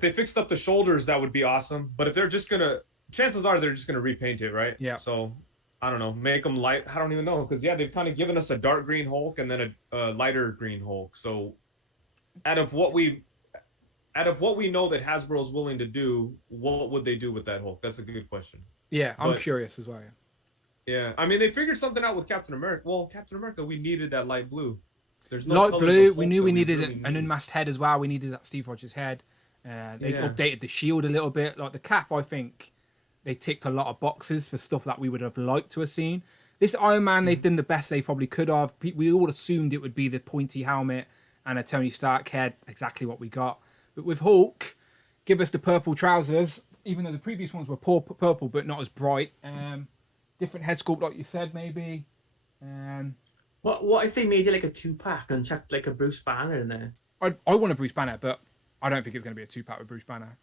they fixed up the shoulders, that would be awesome. But if they're just gonna, chances are they're just gonna repaint it, right? Yeah. So I don't know, make them light. I don't even know because they've kind of given us a dark green Hulk and then a lighter green Hulk. So out of what we know that Hasbro is willing to do, what would they do with that Hulk? That's a good question. Yeah, I'm curious as well. Yeah, I mean, they figured something out with Captain America. Well, Captain America, we needed that light blue. There's no light blue. We knew we needed really an unmasked head as well. We needed that Steve Rogers head. They updated the shield a little bit. Like the cap, I think they ticked a lot of boxes for stuff that we would have liked to have seen. This Iron Man, they've done the best they probably could have. We all assumed it would be the pointy helmet and a Tony Stark head, exactly what we got. But with Hulk, give us the purple trousers, even though the previous ones were purple but not as bright. Different head sculpt, like you said, maybe. What if they made it like a 2-pack and chucked like a Bruce Banner in there? I want a Bruce Banner, but I don't think it's going to be a 2-pack with Bruce Banner.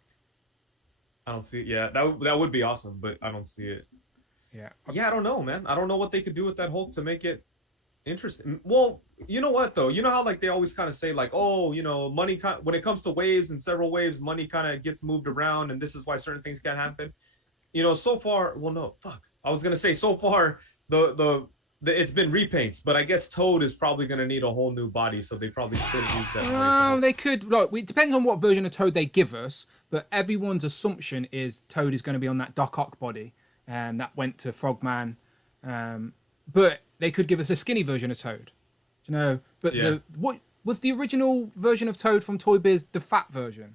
I don't see it. Yeah, that would be awesome, but I don't see it. Yeah. Yeah, I don't know, man. I don't know what they could do with that Hulk to make it interesting. Well, you know what though? You know how like they always kind of say like, oh, you know, money when it comes to waves and several waves, money kind of gets moved around, and this is why certain things can't happen. You know, so far, well, no, fuck. I was gonna say so far the it's been repaints, but I guess Toad is probably gonna need a whole new body, so they probably couldn't use that. They could. Like, it depends on what version of Toad they give us, but everyone's assumption is Toad is going to be on that Doc Ock body, that went to Frogman. But they could give us a skinny version of Toad, do you know? But what was the original version of Toad from Toy Biz? The fat version.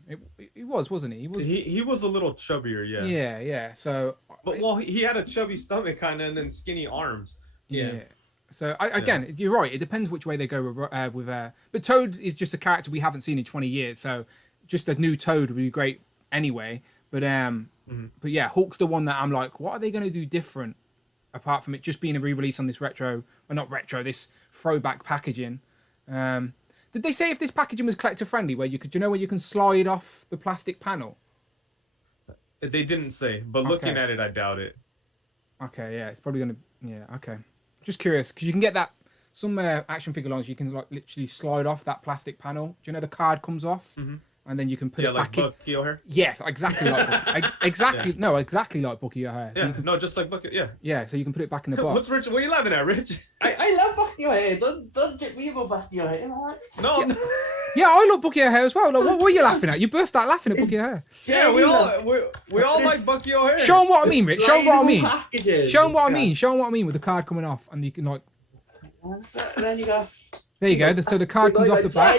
He was, wasn't he? He was a little chubbier, yeah. Yeah. So, but he had a chubby stomach kind of, and then skinny arms. Yeah. So again, you're right. It depends which way they go with. But Toad is just a character we haven't seen in 20 years, so just a new Toad would be great anyway. But but yeah, Hulk's the one that I'm like, what are they going to do different apart from it just being a re-release on this this throwback packaging? Did they say if this packaging was collector friendly, where you could, where you can slide off the plastic panel? They didn't say, but looking at it, I doubt it. Okay, yeah, it's probably gonna. Yeah, okay. Just curious because you can get that some action figure lines you can like literally slide off that plastic panel. Do you know the card comes off, and then you can put it like back in? Bucky O'Hare. Yeah, exactly like exactly no, exactly like Bucky O'Hare. Yeah, So no, just like Bucky. Yeah. yeah, so you can put it back in the box. What's Rich? What are you laughing at, Rich? I love Bucky O'Hare. Don't jip me about Bucky O'Hare. No. Yeah, I love Bucky O'Hare as well. Like, what are you laughing at? You burst out laughing at Bucky O'Hare. Yeah, we all like Bucky O'Hare. Show them what I mean, Rich. Show them what I mean. Packages. Show them what I mean. Show them what I mean with the card coming off, and you can like. There you go. There you go. So the card comes off the back.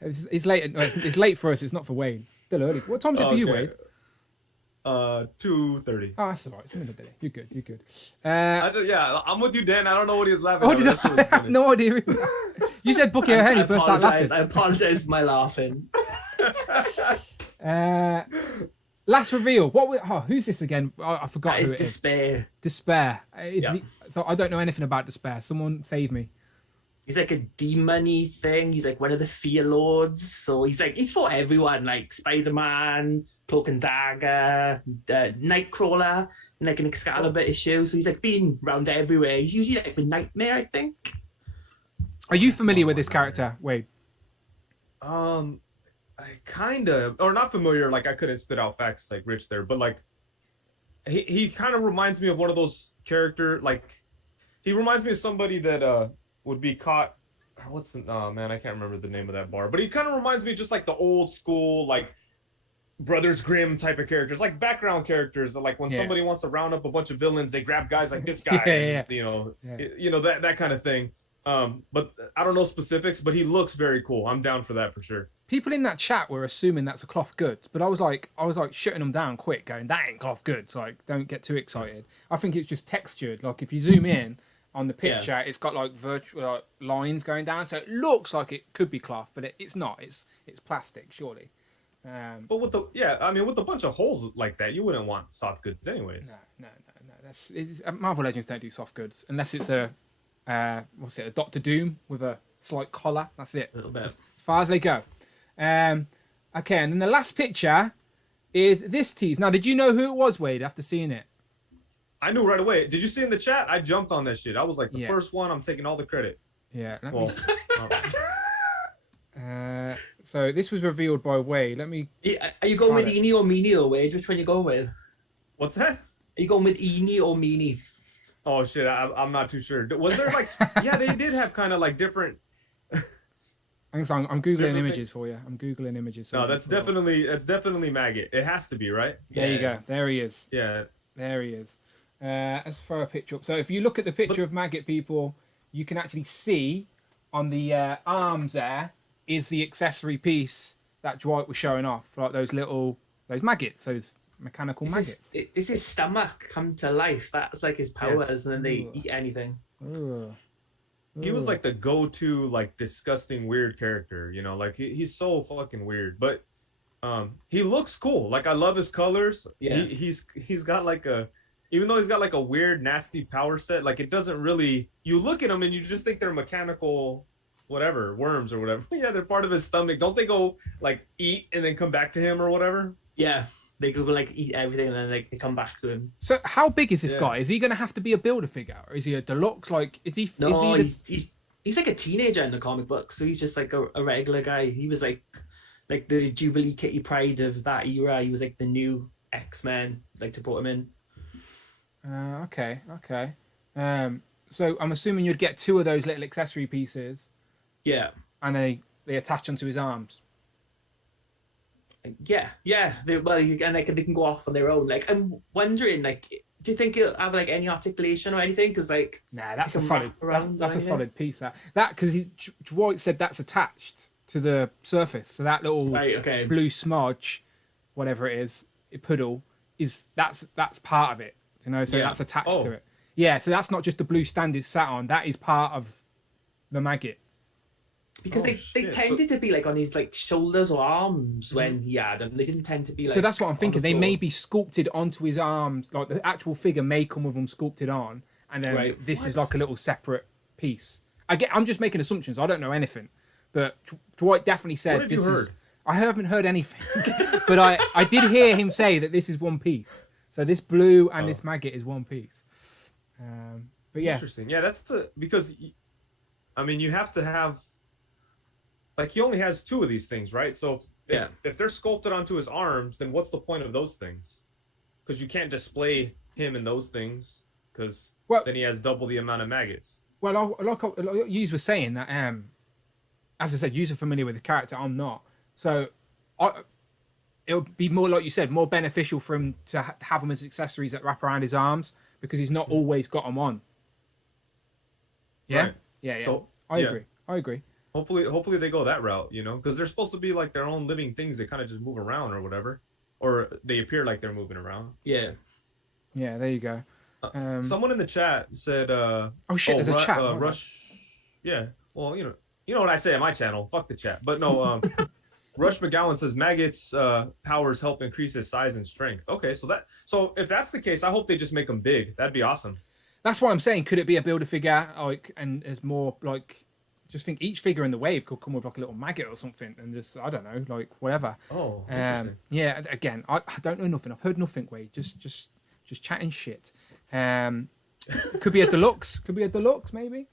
It's late. No, it's late for us. It's not for Wade. Still early. What time's it for you, Wade? 2:30. Oh, that's all right. It's in the day. You're good. You're good. I'm with you, Dan. I don't know what he was laughing Oh, at. did I have no idea. You said Bucky O'Hare. And you burst out laughing. I apologize for my laughing. Last reveal. Who's this again? I forgot who it is. Despair. Despair. Yeah. So I don't know anything about Despair. Someone save me. He's like a demon-y thing. He's like one of the Fear Lords. So he's for everyone, like Spider-Man, Cloak and Dagger, Nightcrawler, and like an Excalibur issue. So he's like been around everywhere. He's usually like with Nightmare, I think. Are you familiar with this character, Wade? I kind of, or not familiar. Like I couldn't spit out facts like Rich there, but like he kind of reminds me of one of those character. Like he reminds me of somebody that would be caught. Oh man, I can't remember the name of that bar. But he kind of reminds me of just like the old school like Brothers Grimm type of characters, like background characters. That, like when somebody wants to round up a bunch of villains, they grab guys like this guy. You know that kind of thing. But I don't know specifics, but he looks very cool. I'm down for that for sure. People in that chat were assuming that's a cloth goods, but I was like shutting them down quick, going, that ain't cloth goods. Like, don't get too excited. I think it's just textured. Like, if you zoom in on the picture, it's got like virtual lines going down, so it looks like it could be cloth, but it's not. It's plastic, surely. But with a bunch of holes like that, you wouldn't want soft goods anyways. No. Marvel Legends don't do soft goods unless it's a Doctor Doom with a slight collar. That's it. A little bit. As far as they go. Okay, and then the last picture is this tease. Now, did you know who it was, Wade, after seeing it? I knew right away. Did you see in the chat? I jumped on that shit. I was like the first one. I'm taking all the credit. Yeah. So this was revealed by Wade. Let me. Are you going with Eenie or Meanie or Wade? Which one are you going with? What's that? Are you going with Eenie or Meanie? Oh shit, I'm not too sure. Was there like? Yeah, they did have kind of like different. I'm googling images for you. I'm googling images. No, that's definitely Maggot. It has to be, right? There you go. There he is. Yeah. There he is. Let's throw a picture up. So if you look at the picture of Maggot, people, you can actually see on the arms there is the accessory piece that Dwight was showing off, like those maggots, those mechanical maggots. Is his stomach come to life? That's like his powers, and then they eat anything. He was like the go-to, like disgusting, weird character. You know, like he's so fucking weird, but he looks cool. Like I love his colors. Yeah, he's got like even though he's got like a weird, nasty power set, like it doesn't really. You look at him and you just think they're mechanical, whatever, worms or whatever. Yeah, they're part of his stomach. Don't they go like eat and then come back to him or whatever? Yeah. They go like eat everything and then like they come back to him. So how big is this guy? Is he going to have to be a builder figure, or is he a deluxe? Like, is he? No, he's like a teenager in the comic book, so he's just like a regular guy. He was like the Jubilee Kitty Pryde of that era. He was like the new X-Men, like to put him in. Okay. So I'm assuming you'd get 2 of those little accessory pieces. Yeah. And they attach onto his arms. Yeah. They can go off on their own. Like, I'm wondering, like, do you think it'll have like any articulation or anything? Because like, nah, that's a solid. That's a solid piece. That because Dwight said that's attached to the surface. So that little blue smudge, whatever it is, puddle that's part of it. You know, so that's attached to it. Yeah, so that's not just the blue stand it's sat on. That is part of the maggot. Because they tended to be like on his like shoulders or arms when he had them. They didn't tend to be like. So that's what I'm thinking. They may be sculpted onto his arms. Like the actual figure may come with them sculpted on, and then this is like a little separate piece. I'm just making assumptions. I don't know anything, but Dwight definitely said what have you heard? I haven't heard anything, but I did hear him say that this is one piece. So this blue and this maggot is one piece. But yeah, interesting. Yeah, because I mean, you have to have, like, he only has 2 of these things, right? So if they're sculpted onto his arms, then what's the point of those things? Because you can't display him in those things, because then he has double the amount of maggots. Well, like you were saying that, as I said, you're familiar with the character. I'm not. So it would be more, like you said, more beneficial for him to have them as accessories that wrap around his arms, because he's not always got them on. Yeah, Right. yeah. So, I agree. Hopefully they go that route, you know, because they're supposed to be like their own living things that kind of just move around or whatever, or they appear like they're moving around. Yeah. Yeah, there you go. Someone in the chat said, oh shit, there's a chat. Rush. Yeah. Well, you know what I say on my channel. Fuck the chat. But no, Rush McGowan says maggots powers help increase his size and strength. Okay, so if that's the case, I hope they just make them big. That'd be awesome. That's what I'm saying. Could it be a Build-A-Figure, like, and there's more like, just think each figure in the wave could come with like a little maggot or something, and just, I don't know, like whatever. Oh, interesting. Yeah. Again, I don't know nothing. I've heard nothing. Wade. Just chatting shit. Could be a deluxe. Could be a deluxe, maybe.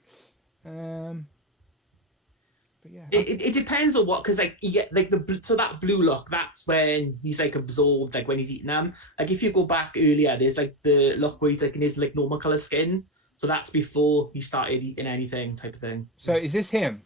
But yeah, it depends on what, because like you get like so that blue look, that's when he's like absorbed, like when he's eating them. Like if you go back earlier, there's like the look where he's like in his like normal color skin. So that's before he started eating anything, type of thing. So is this him?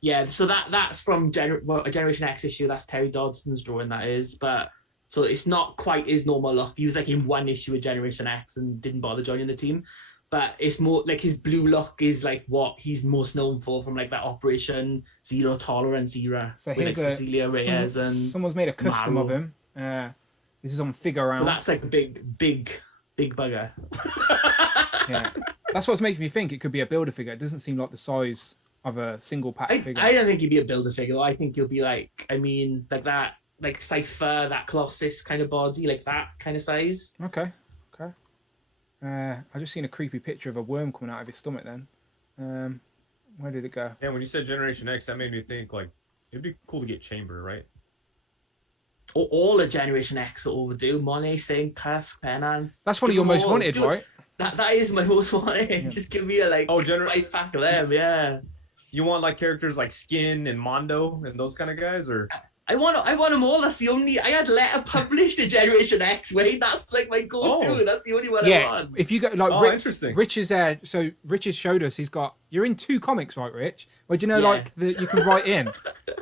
Yeah. So that's from a Generation X issue. That's Terry Dodson's drawing, that is. But so it's not quite his normal look. He was like in one issue of Generation X and didn't bother joining the team. But it's more like his blue look is like what he's most known for from like that Operation Zero Tolerance era. So with like Cecilia Reyes and someone's made a custom Maru. of him. This is on Figure Around. So that's like a big bugger. Yeah, that's what's making me think it could be a Build-A-Figure. It doesn't seem like the size of a single pack figure. I don't think he'd be a Build-A-Figure. I think he'll be like, I mean, like that, like Cypher, that Colossus kind of body, like that kind of size. Okay. I just seen a creepy picture of a worm coming out of his stomach then. Where did it go? Yeah, when you said Generation X, that made me think, like, it'd be cool to get Chamber, right? All of Generation X are overdue. Monet, Singh, Tusk, Penance. That's one of your most wanted, right? That is my most wanted. Yeah. Just give me a like 5-pack of them, yeah. You want like characters like Skin and Mondo and those kind of guys, or? I want them all. That's the only. I had letter published in Generation X. Wait, that's like my go-to. Oh. That's the only one I want. If you go like, interesting. Rich is so Rich has showed us. He's got. You're in 2 comics, right, Rich? Well, do you know like that you can write in.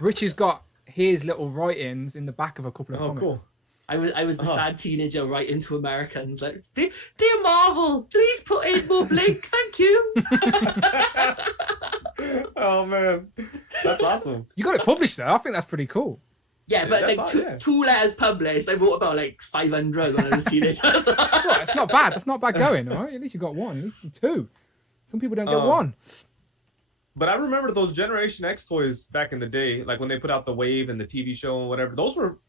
Rich has got his little write-ins in the back of a couple of comics. Cool. I was the sad teenager writing to Americans like, dear Marvel, please put in more Blink, thank you. Oh man, that's awesome. You got it published though. I think that's pretty cool. Yeah, but like two letters published. I wrote about like 500 when I was a teenager. Well, it's not bad. That's not bad going, all right? At least you got 1. At least 2. Some people don't get 1. But I remember those Generation X toys back in the day, like when they put out the Wave and the TV show and whatever.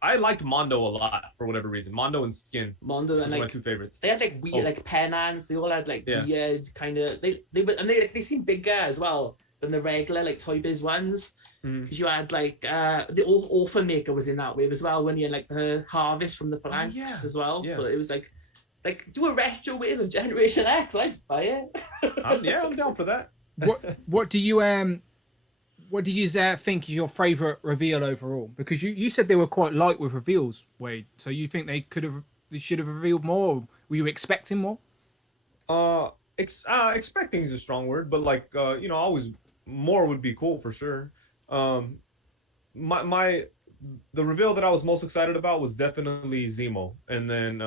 I liked Mondo a lot for whatever reason. Mondo and Skin. Mondo and like my 2 favorites. They had like weird like penance. They all had like weird kind of. They seem bigger as well than the regular like Toy Biz ones. Because you had like the Orphan Maker was in that wave as well, when you had like the Harvest from the Phalanx as well. Yeah. So it was like do a retro wave of Generation X. I'd buy it. I'm down for that. What do you think is your favorite reveal overall? Because you said they were quite light with reveals, Wade. So you think they should have revealed more? Or were you expecting more? Expecting is a strong word, but like always more would be cool for sure. The reveal that I was most excited about was definitely Zemo, and then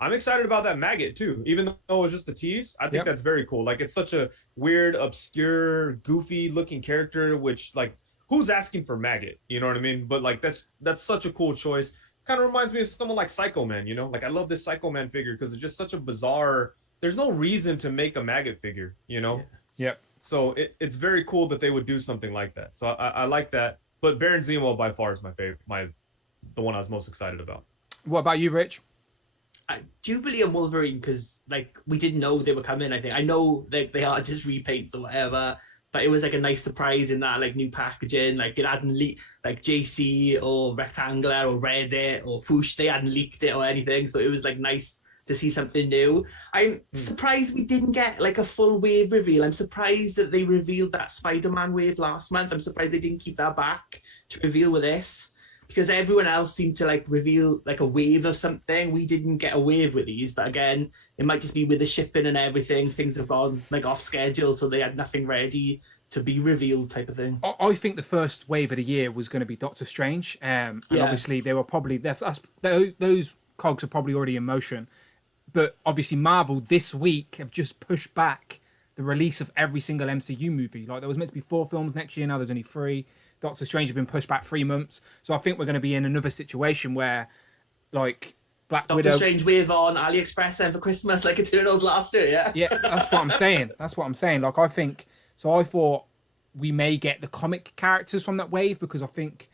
I'm excited about that maggot too, even though it was just a tease. I think that's very cool. Like, it's such a weird, obscure, goofy looking character, which, like, who's asking for maggot? You know what I mean? But like, that's such a cool choice. Kind of reminds me of someone like Psycho Man, you know? Like, I love this Psycho Man figure because it's just such a bizarre, there's no reason to make a maggot figure, you know? Yep. So it's very cool that they would do something like that. So I like that. But Baron Zemo by far is my favorite, the one I was most excited about. What about you, Rich? Jubilee and Wolverine, because like we didn't know they were coming. I think I know like they are just repaints or whatever, but it was like a nice surprise in that like new packaging. Like it hadn't leaked, like JC or Rectangular or Reddit or Foosh, they hadn't leaked it or anything. So it was like nice to see something new. I'm surprised we didn't get like a full wave reveal. I'm surprised that they revealed that Spider-Man wave last month. I'm surprised they didn't keep that back to reveal with this, because everyone else seemed to like reveal like a wave of something. We didn't get a wave with these, but again, it might just be with the shipping and everything. Things have gone like off schedule, so they had nothing ready to be revealed type of thing. I think the first wave of the year was going to be Doctor Strange. And obviously they were probably, those cogs are probably already in motion. But obviously Marvel this week have just pushed back the release of every single MCU movie. Like there was meant to be 4 films next year, now there's only 3. Doctor Strange has been pushed back 3 months. So I think we're going to be in another situation where like Black Widow... Doctor Strange wave on AliExpress then for Christmas like Eternals last year, yeah? Yeah, that's what I'm saying. That's what I'm saying. Like I think... So I thought we may get the comic characters from that wave, because I think...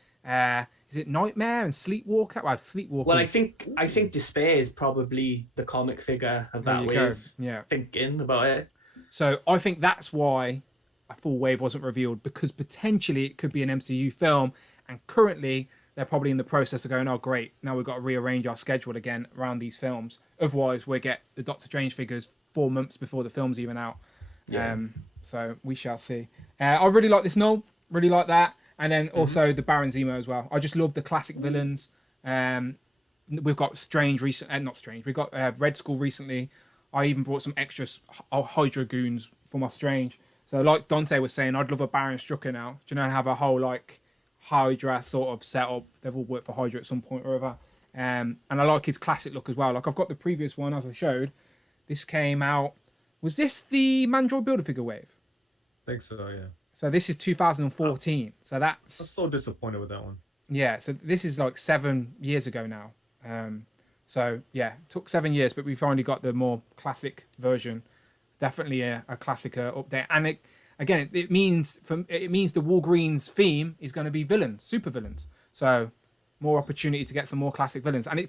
is it Nightmare and Sleepwalker? Well, Sleepwalker. Well, I think Despair is probably the comic figure of that wave. Yeah. Thinking about it. So I think that's why a full wave wasn't revealed, because potentially it could be an MCU film, and currently they're probably in the process of going, oh great, now we've got to rearrange our schedule again around these films. Otherwise we'll get the Doctor Strange figures 4 months before the film's even out. Yeah. So we shall see. I really like this Null, really like that. And then also the Baron Zemo as well. I just love the classic villains. We've got Strange recently, not Strange. We've got Red Skull recently. I even brought some extra Hydra goons for my Strange. So like Dante was saying, I'd love a Baron Strucker now. Do you know, and have a whole like Hydra sort of setup. They've all worked for Hydra at some point or other. And I like his classic look as well. Like I've got the previous one, as I showed. This came out. Was this the Mandroid Build-A-Figure wave? I think so, yeah. So this is 2014. So that's... I'm so disappointed with that one. Yeah, so this is like 7 years ago now. So yeah, it took 7 years, but we finally got the more classic version. Definitely a classicer update. And it means the Wolverine's theme is going to be villains, super villains. So more opportunity to get some more classic villains. And they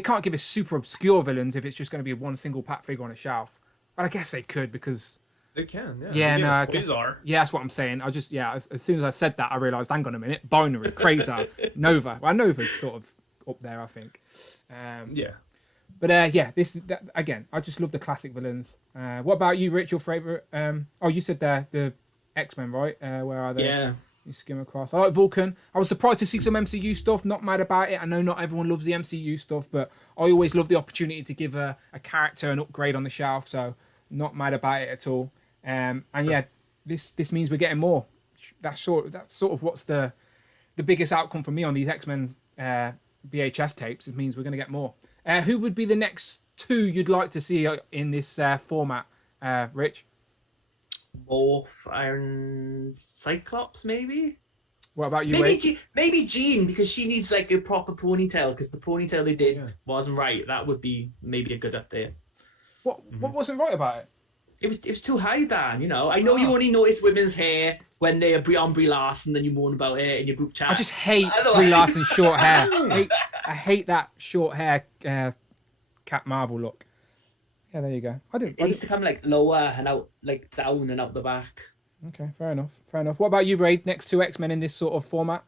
can't give us super obscure villains if it's just going to be one single pack figure on a shelf. But I guess they could, because... They can, yeah. Yeah, no, I guess, Quasar. yeah, that's what I'm saying. As soon as I said that, I realised, hang on a minute, Binary, Quasar, Nova. Well, Nova's sort of up there, I think. Yeah. But again, I just love the classic villains. What about you, Rich? Your favourite? You said the X-Men, right? Where are they? Yeah. You skim across. I like Vulcan. I was surprised to see some MCU stuff. Not mad about it. I know not everyone loves the MCU stuff, but I always love the opportunity to give a character an upgrade on the shelf. So not mad about it at all. And yeah, this means we're getting more. That's sort of what's the biggest outcome for me on these X-Men VHS tapes. It means we're going to get more. Who would be the next 2 you'd like to see in this format, Rich? Morph and Cyclops, maybe. What about you, Wade? Maybe Jean, because she needs like a proper ponytail, because the ponytail they did wasn't right. That would be maybe a good update. What wasn't right about it? It was too high, Dan. You know, I know you only notice women's hair when they are on Brie Larson, then you moan about it in your group chat. I just hate Brie Larson's short hair. I hate that short hair Cat Marvel look. Yeah, there you go. It needs to come like lower and out, like down and out the back. Okay, fair enough. What about you, Ray? Next 2 X-Men in this sort of format?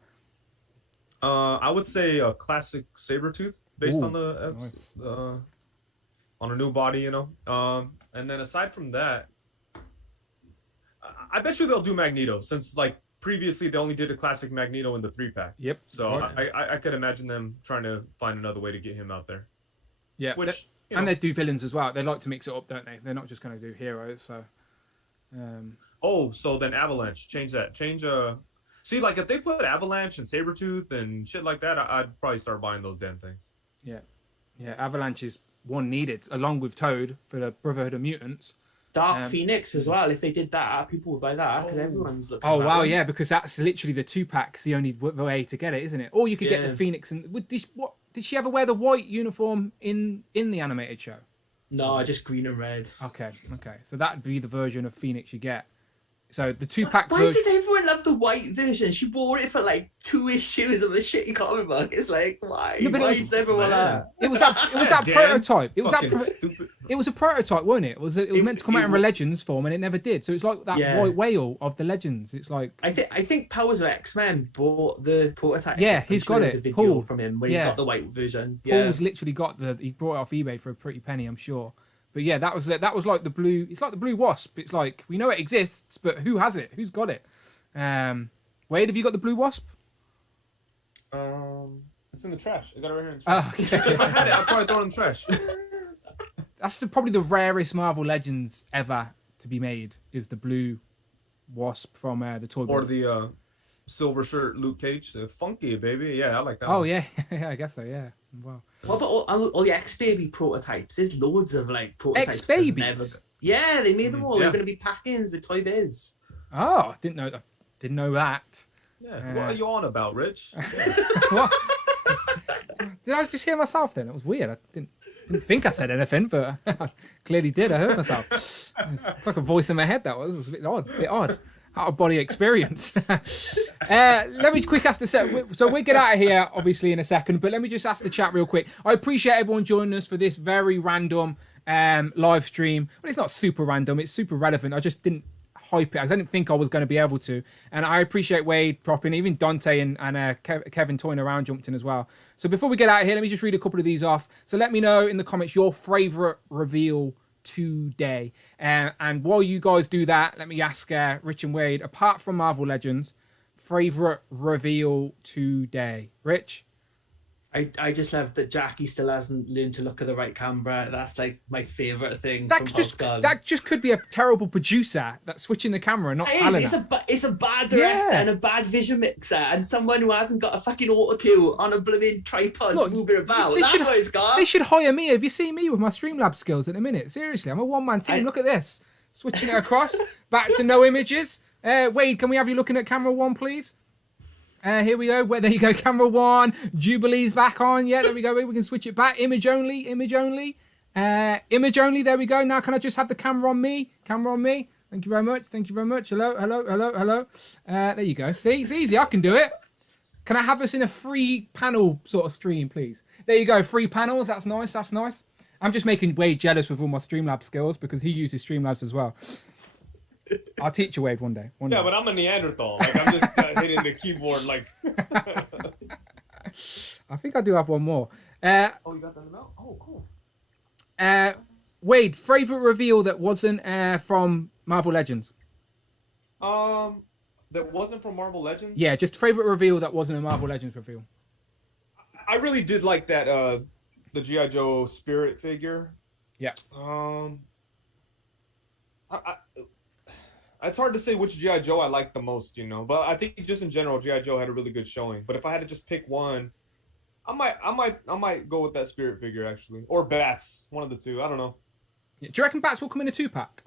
I would say a classic Sabretooth based on the nice. On a new body, you know. And then aside from that, I bet you they'll do Magneto, since like previously they only did a classic Magneto in the 3-pack. Yep. So I could imagine them trying to find another way to get him out there. Yeah. And they do villains as well. They like to mix it up, don't they? They're not just going to do heroes. So. So then Avalanche, change that. See, like if they put Avalanche and Sabretooth and shit like that, I'd probably start buying those damn things. Yeah. Avalanche is one needed, along with Toad for the Brotherhood of Mutants. Dark Phoenix as well. If they did that, people would buy that, because everyone's looking. Oh wow, yeah, because that's literally the 2-pack. The only way to get it, isn't it? Or you could get the Phoenix. And did she ever wear the white uniform in the animated show? No, just green and red. Okay. So that'd be the version of Phoenix you get. So the 2-pack Why version. does everyone love the white version. She wore it for like 2 issues of a shitty comic book. It's like, why? No, but why it was, is everyone that? it was that Damn. prototype. It was that. Fucking stupid. It was a prototype, wasn't it? It was meant to come out in was- Legends form, and it never did. So it's like that Yeah. white whale of the Legends. It's like I think Powers of X-Men bought the prototype. Yeah, I'm he's sure got there's it. a video Paul. from him where Yeah. he's got the white version. Yeah. Paul's literally got he brought it off eBay for a pretty penny, I'm sure. But yeah, that was like the blue. It's like the blue wasp. It's like we know it exists, but who has it? Who's got it? Wade, have you got the blue wasp? It's in the trash. I got it right here in the trash. Oh, okay. If I had it, I'd probably throw it in the trash. That's probably the rarest Marvel Legends ever to be made. Is the blue wasp from the Toy Or Biz. the silver shirt Luke Cage. Funky, baby. Yeah, I like that Oh one. yeah, yeah, I guess so. Yeah. Wow. What about all the X-Baby prototypes? There's loads of like prototypes. that X-Babies? never- Yeah, they made them all. Yeah. They're going to be pack-ins with Toy Biz. Oh, didn't know that. Yeah. What are you on about, Rich? What? Did I just hear myself then? It was weird. I didn't think I said anything, but I clearly did. I heard myself. It's like a voice in my head. That was a bit odd. Out of body experience. Let me quick ask the set. So we'll get out of here obviously in a second, but let me just ask the chat real quick. I appreciate everyone joining us for this very random live stream. Well, it's not super random. It's super relevant. I just didn't hype it. I didn't think I was going to be able to. And I appreciate Wade dropping, even Dante and Kevin toying around jumped in as well. So before we get out of here, let me just read a couple of these off. So let me know in the comments your favorite reveal today. And while you guys do that, let me ask Rich and Wade, apart from Marvel Legends, favorite reveal today. Rich? I just love that Jackie still hasn't learned to look at the right camera. That's like my favorite thing. That from just could be a terrible producer that's switching the camera, not talent. It's a bad director Yeah. and a bad vision mixer and someone who hasn't got a fucking auto cue on a blooming tripod Look, moving about. they That's should- what it's got. They should hire me. Have you seen me with my Streamlabs skills in a minute? Seriously, I'm a one-man team. Look at this. Switching it across. Back to no images. Wade, can we have you looking at camera one, please? Here we go. There you go. Camera one. Jubilee's back on. Yeah, there we go. We can switch it back. Image only. Image only. Image only. There we go. Now, can I just have the camera on me? Camera on me. Thank you very much. Thank you very much. Hello, hello, hello, hello. There you go. See, it's easy. I can do it. Can I have us in a free panel sort of stream, please? There you go. Free panels. That's nice. That's nice. I'm just making Wade jealous with all my Streamlabs skills because he uses Streamlabs as well. I'll teach you, Wade, one day. Yeah, but I'm a Neanderthal. Like I'm just hitting the keyboard like. I think I do have one more. Oh, you got that in the mouth? Oh, cool. Wade, favorite reveal that wasn't from Marvel Legends? That wasn't from Marvel Legends? Yeah, just favorite reveal that wasn't a Marvel Legends reveal. I really did like that the G.I. Joe spirit figure. Yeah. It's hard to say which G.I. Joe I like the most, but I think just in general G.I. Joe had a really good showing. But if I had to just pick one, I might go with that spirit figure actually, or Bats, one of the two. I don't know. Yeah. Do you reckon Bats will come in a 2-pack?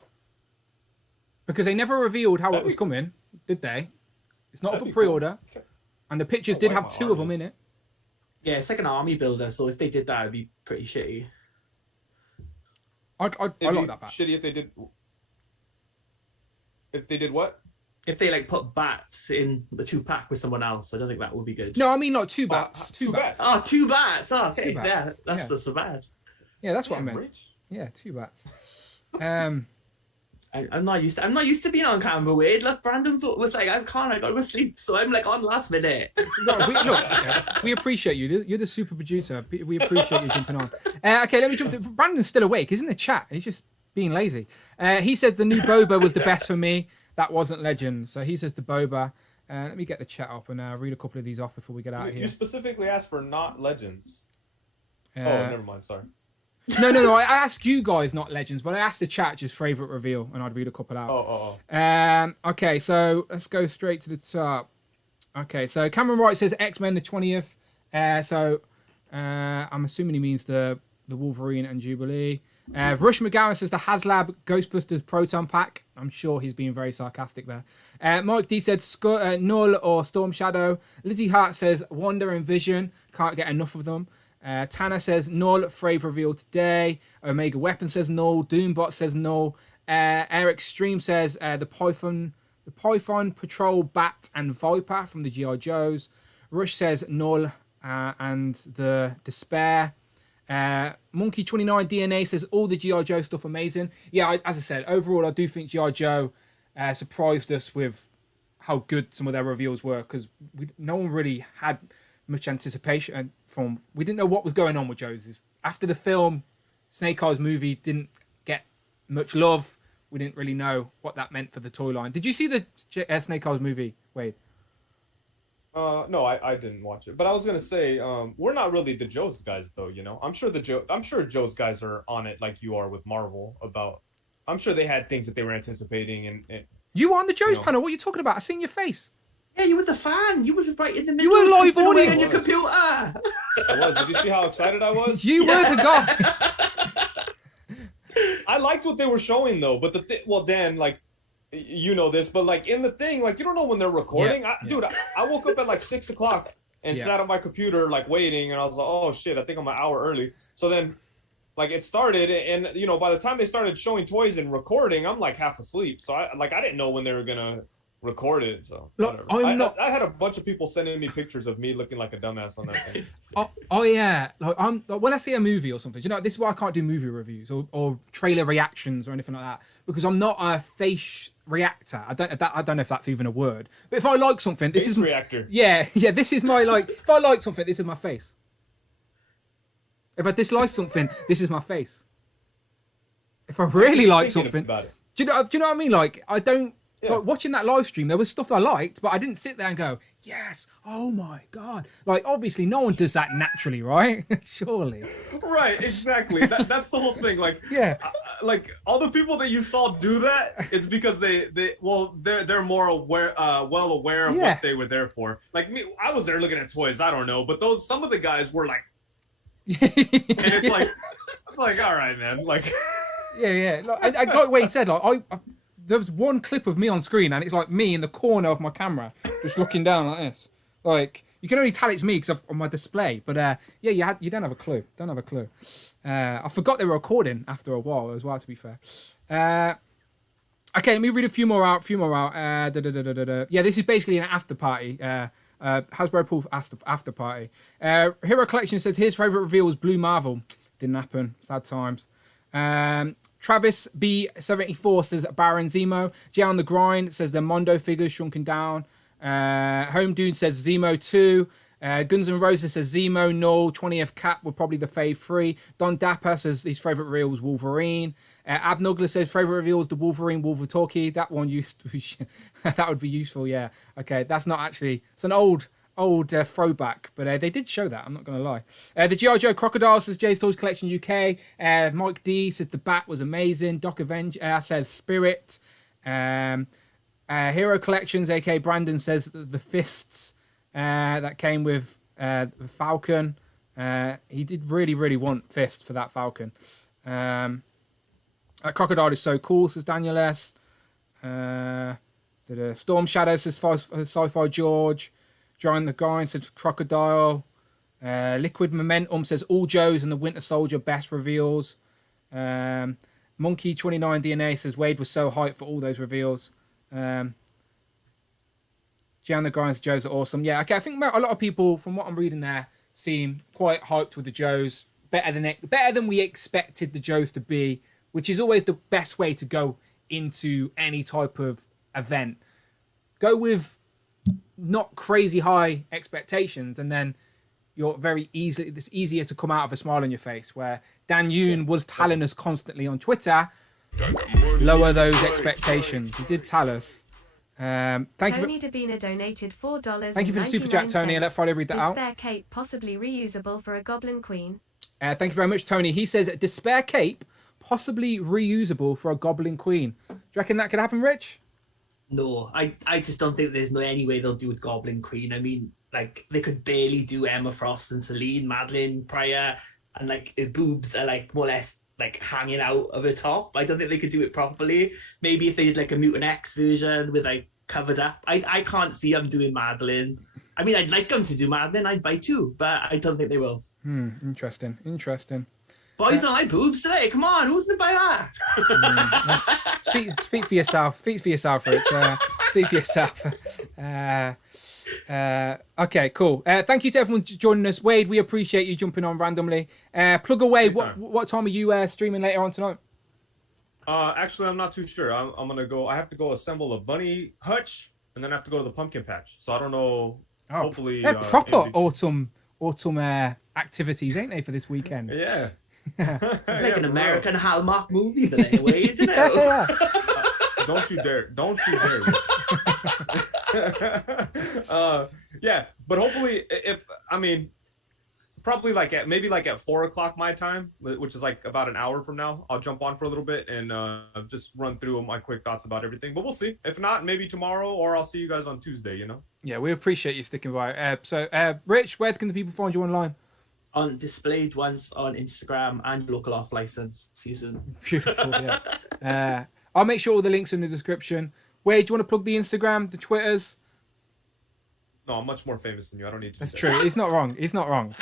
Because they never revealed how it was coming, did they? It's not That'd for be cool. pre-order, and the pictures did why have my 2 of them arm in is- it. Yeah, it's like an army builder, so if they did that, it'd be pretty shitty. I It'd like be that Bat. shitty if they did. If they did what? If they like put Bats in the 2-pack with someone else, I don't think that would be good. No, I mean like 2 Bats. 2 Bats. Oh, 2 Bats. Oh, okay. Two Bats. Yeah, that's Yeah. not so bad. Yeah, that's what I Damn, meant. Rich. Yeah, 2 Bats. I'm not used to being on camera. Wade, look, Brandon was like, I gotta go to sleep, so I'm like on last minute. We appreciate you. You're the super producer. We appreciate you jumping on. Okay, let me jump to Brandon's still awake. He's in the chat. He's just being lazy. He said the new Boba was the best for me. That wasn't Legend. So he says the Boba. Let me get the chat up and read a couple of these off before we get out of You here. specifically asked for not Legends. Never mind. Sorry. No. I asked you guys not Legends, but I asked the chat just favorite reveal, and I'd read a couple out. Okay, so let's go straight to the top. Okay, so Cameron Wright says X-Men the 20th. I'm assuming he means the Wolverine and Jubilee. Rush McGowan says the HasLab Ghostbusters Proton Pack. I'm sure he's being very sarcastic there. Mike D said Null or Storm Shadow. Lizzie Hart says Wanda and Vision. Can't get enough of them. Tanner says Null, Frave reveal today. Omega Weapon says Null. Doombot says Null. Eric Stream says the Python The Python Patrol, Bat, and Viper from the G.I. Joes. Rush says Null and the Despair. Monkey 29 DNA says all the G.I. Joe stuff amazing. Yeah, as I said, overall I do think G.I. Joe surprised us with how good some of their reveals were, because no one really had much anticipation from. We didn't know what was going on with Joe's. After the film, Snake Eyes movie didn't get much love. We didn't really know what that meant for the toy line. Did you see the Snake Eyes movie, Wade? No, I didn't watch it. But I was gonna say, we're not really the Joe's guys though, you know. I'm sure Joe's guys are on it like you are with Marvel about. I'm sure they had things that they were anticipating and you were on the Joe's panel. What are you talking about? I seen your face. Yeah, you were the fan. You were right in the middle. You were live audience on your computer. I was. Did you see how excited I was? You were the guy. I liked what they were showing though, but well, Dan, like, you know this, but like in the thing, like you don't know when they're recording. Dude, I woke up at like 6 o'clock and sat on my computer like waiting, and I was like, oh shit, I think I'm an hour early. So then, like it started, and you know, by the time they started showing toys and recording, I'm like half asleep. So I didn't know when they were gonna record it. So look, I had a bunch of people sending me pictures of me looking like a dumbass on that thing. Oh yeah, like when I see a movie or something, you know, this is why I can't do movie reviews or trailer reactions or anything like that, because I'm not a face reactor. I don't know if that's even a word. But if I like something, this face is reactor. Yeah. This is my like. If I like something, this is my face. If I dislike something, this is my face. If I really like something, do you know what I mean? Like I don't. Yeah. Like watching that live stream, there was stuff I liked, but I didn't sit there and go, yes, oh my God. Like, obviously, no one does that naturally, right? Surely. Right, exactly. That's the whole thing. Like, yeah, like all the people that you saw do that, it's because they're more aware, well aware of what they were there for. Like me, I was there looking at toys. I don't know, but some of the guys were like, and it's like, all right, man. Like, yeah. Like, I got what he said. Like, there was one clip of me on screen, and it's like me in the corner of my camera, just looking down like this. Like, you can only tell it's me because on my display. But yeah, you don't have a clue. I forgot they were recording after a while as well, to be fair. Okay, let me read a few more out. Yeah, this is basically an after party. Hasbro Pool after party. Hero Collection says his favorite reveal was Blue Marvel. Didn't happen. Sad times. Travis B74 says Baron Zemo. Jay on the Grind says the Mondo figures shrunken down. Home Dude says Zemo 2. Guns N' Roses says Zemo, Null, 20th Cap were probably the fave 3. Don Dapper says his favourite reveal was Wolverine. Abnugler says favourite reveal was the Wolverine Wolverine. That one used to be that would be useful, yeah. Okay, that's not actually... It's an old throwback, but they did show that, I'm not going to lie. The G.I. Joe Crocodile says Jay's Toys Collection UK. Mike D says the Bat was amazing. Doc Avenger says Spirit. Hero Collections, aka Brandon, says the Fists that came with Falcon. He did really, really want Fist for that Falcon. That Crocodile is so cool, says Daniel S. Storm Shadow says Sci-Fi George. Giant the Guy says Crocodile. Liquid Momentum says all Joes and the Winter Soldier best reveals. Monkey 29 DNA says Wade was so hyped for all those reveals. Giant the Guy and Joes are awesome. Yeah, okay. I think a lot of people, from what I'm reading there, seem quite hyped with the Joes. Better than we expected the Joes to be, which is always the best way to go into any type of event. Go with not crazy high expectations, and then it's easier to come out of a smile on your face, where Dan Yoon was telling us constantly on Twitter, lower those expectations. He did tell us. Thank Tony Dabina donated $4. Thank you for the super chat, Tony. Let Friday read that out. Despair cape possibly reusable for a Goblin Queen. Thank you very much, Tony. He says Despair cape possibly reusable for a Goblin Queen. Do you reckon that could happen, Rich? No, I just don't think there's any way they'll do a Goblin Queen. I mean, like, they could barely do Emma Frost and Celine, Madeline prior, and like her boobs are like more or less like hanging out of her top. I don't think they could do it properly. Maybe if they did like a Mutant X version with like covered up. I can't see them doing Madeline. I mean, I'd like them to do Madeline. I'd buy two, but I don't think they will. Interesting. Boys don't like boobs today. Come on, who's gonna buy that? Speak for yourself. Speak for yourself, Rich. Speak for yourself. Okay, cool. Thank you to everyone joining us. Wade, we appreciate you jumping on randomly. Plug away. What time are you streaming later on tonight? Actually, I'm not too sure. I'm gonna go. I have to go assemble a bunny hutch, and then I have to go to the pumpkin patch. So I don't know. Hopefully, they're proper autumn activities, ain't they, for this weekend? Yeah. Like an American Hallmark movie today. Wade, you know. Don't you dare! Don't you dare! Yeah, but hopefully, probably at 4 o'clock my time, which is like about an hour from now, I'll jump on for a little bit and just run through my quick thoughts about everything. But we'll see. If not, maybe tomorrow, or I'll see you guys on Tuesday. You know. Yeah, we appreciate you sticking by. So, Rich, where can the people find you online? On Displayed Once on Instagram and local off license season. Beautiful. Yeah. I'll make sure all the links are in the description. Wade, do you want to plug the Instagram, the Twitters? No, I'm much more famous than you. I don't need to. That's true. He's not wrong.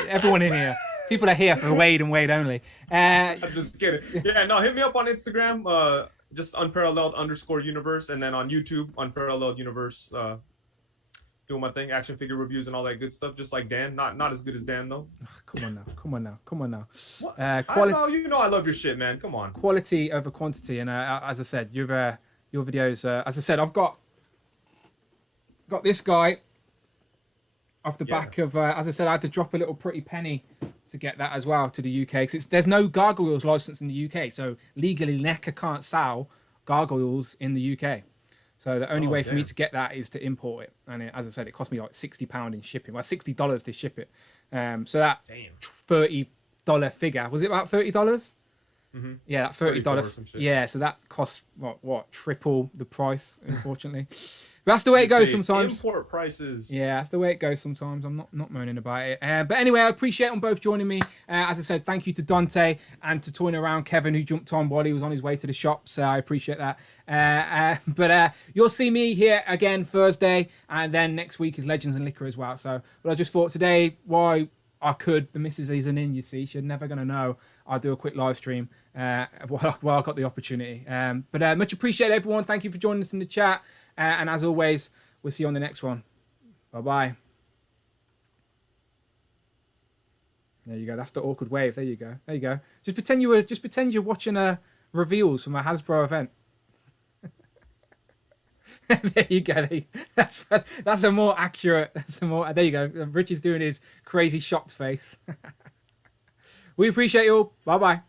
Everyone in here. People are here for Wade and Wade only. I'm just kidding. Yeah, no, hit me up on Instagram. Just Unparalleled_universe, and then on YouTube, Unparalleled Universe. Doing my thing, action figure reviews and all that good stuff, just like Dan. Not as good as Dan though. Come on now. Quality. You know I love your shit, man. Come on. Quality over quantity, and as I said, your videos. As I said, I've got this guy off the back of. As I said, I had to drop a little pretty penny to get that as well to the UK, because there's no Gargoyles license in the UK, so legally NECA can't sell Gargoyles in the UK. So the only way for me to get that is to import it, and as I said, it cost me like £60 in shipping, well $60 to ship it. So that $30 figure, was it about $30? Mm-hmm. Yeah, that $30. Yeah, so that costs what triple the price, unfortunately. But that's the way it goes sometimes. Import prices. Yeah, that's the way it goes sometimes. I'm not moaning about it. But anyway, I appreciate them both joining me. As I said, thank you to Dante and to Toying Around Kevin, who jumped on while he was on his way to the shops. I appreciate that. But you'll see me here again Thursday, and then next week is Legends and Liquor as well. So, but I just thought today, why I could, the missus isn't in, you see, she's never going to know. I'll do a quick live stream while I got the opportunity. But much appreciate everyone. Thank you for joining us in the chat. And as always, we'll see you on the next one. Bye-bye. There you go. That's the awkward wave. There you go. Just pretend you're watching reveals from a Hasbro event. There you go. That's a more accurate. There you go. Rich is doing his crazy shocked face. We appreciate you all. Bye bye.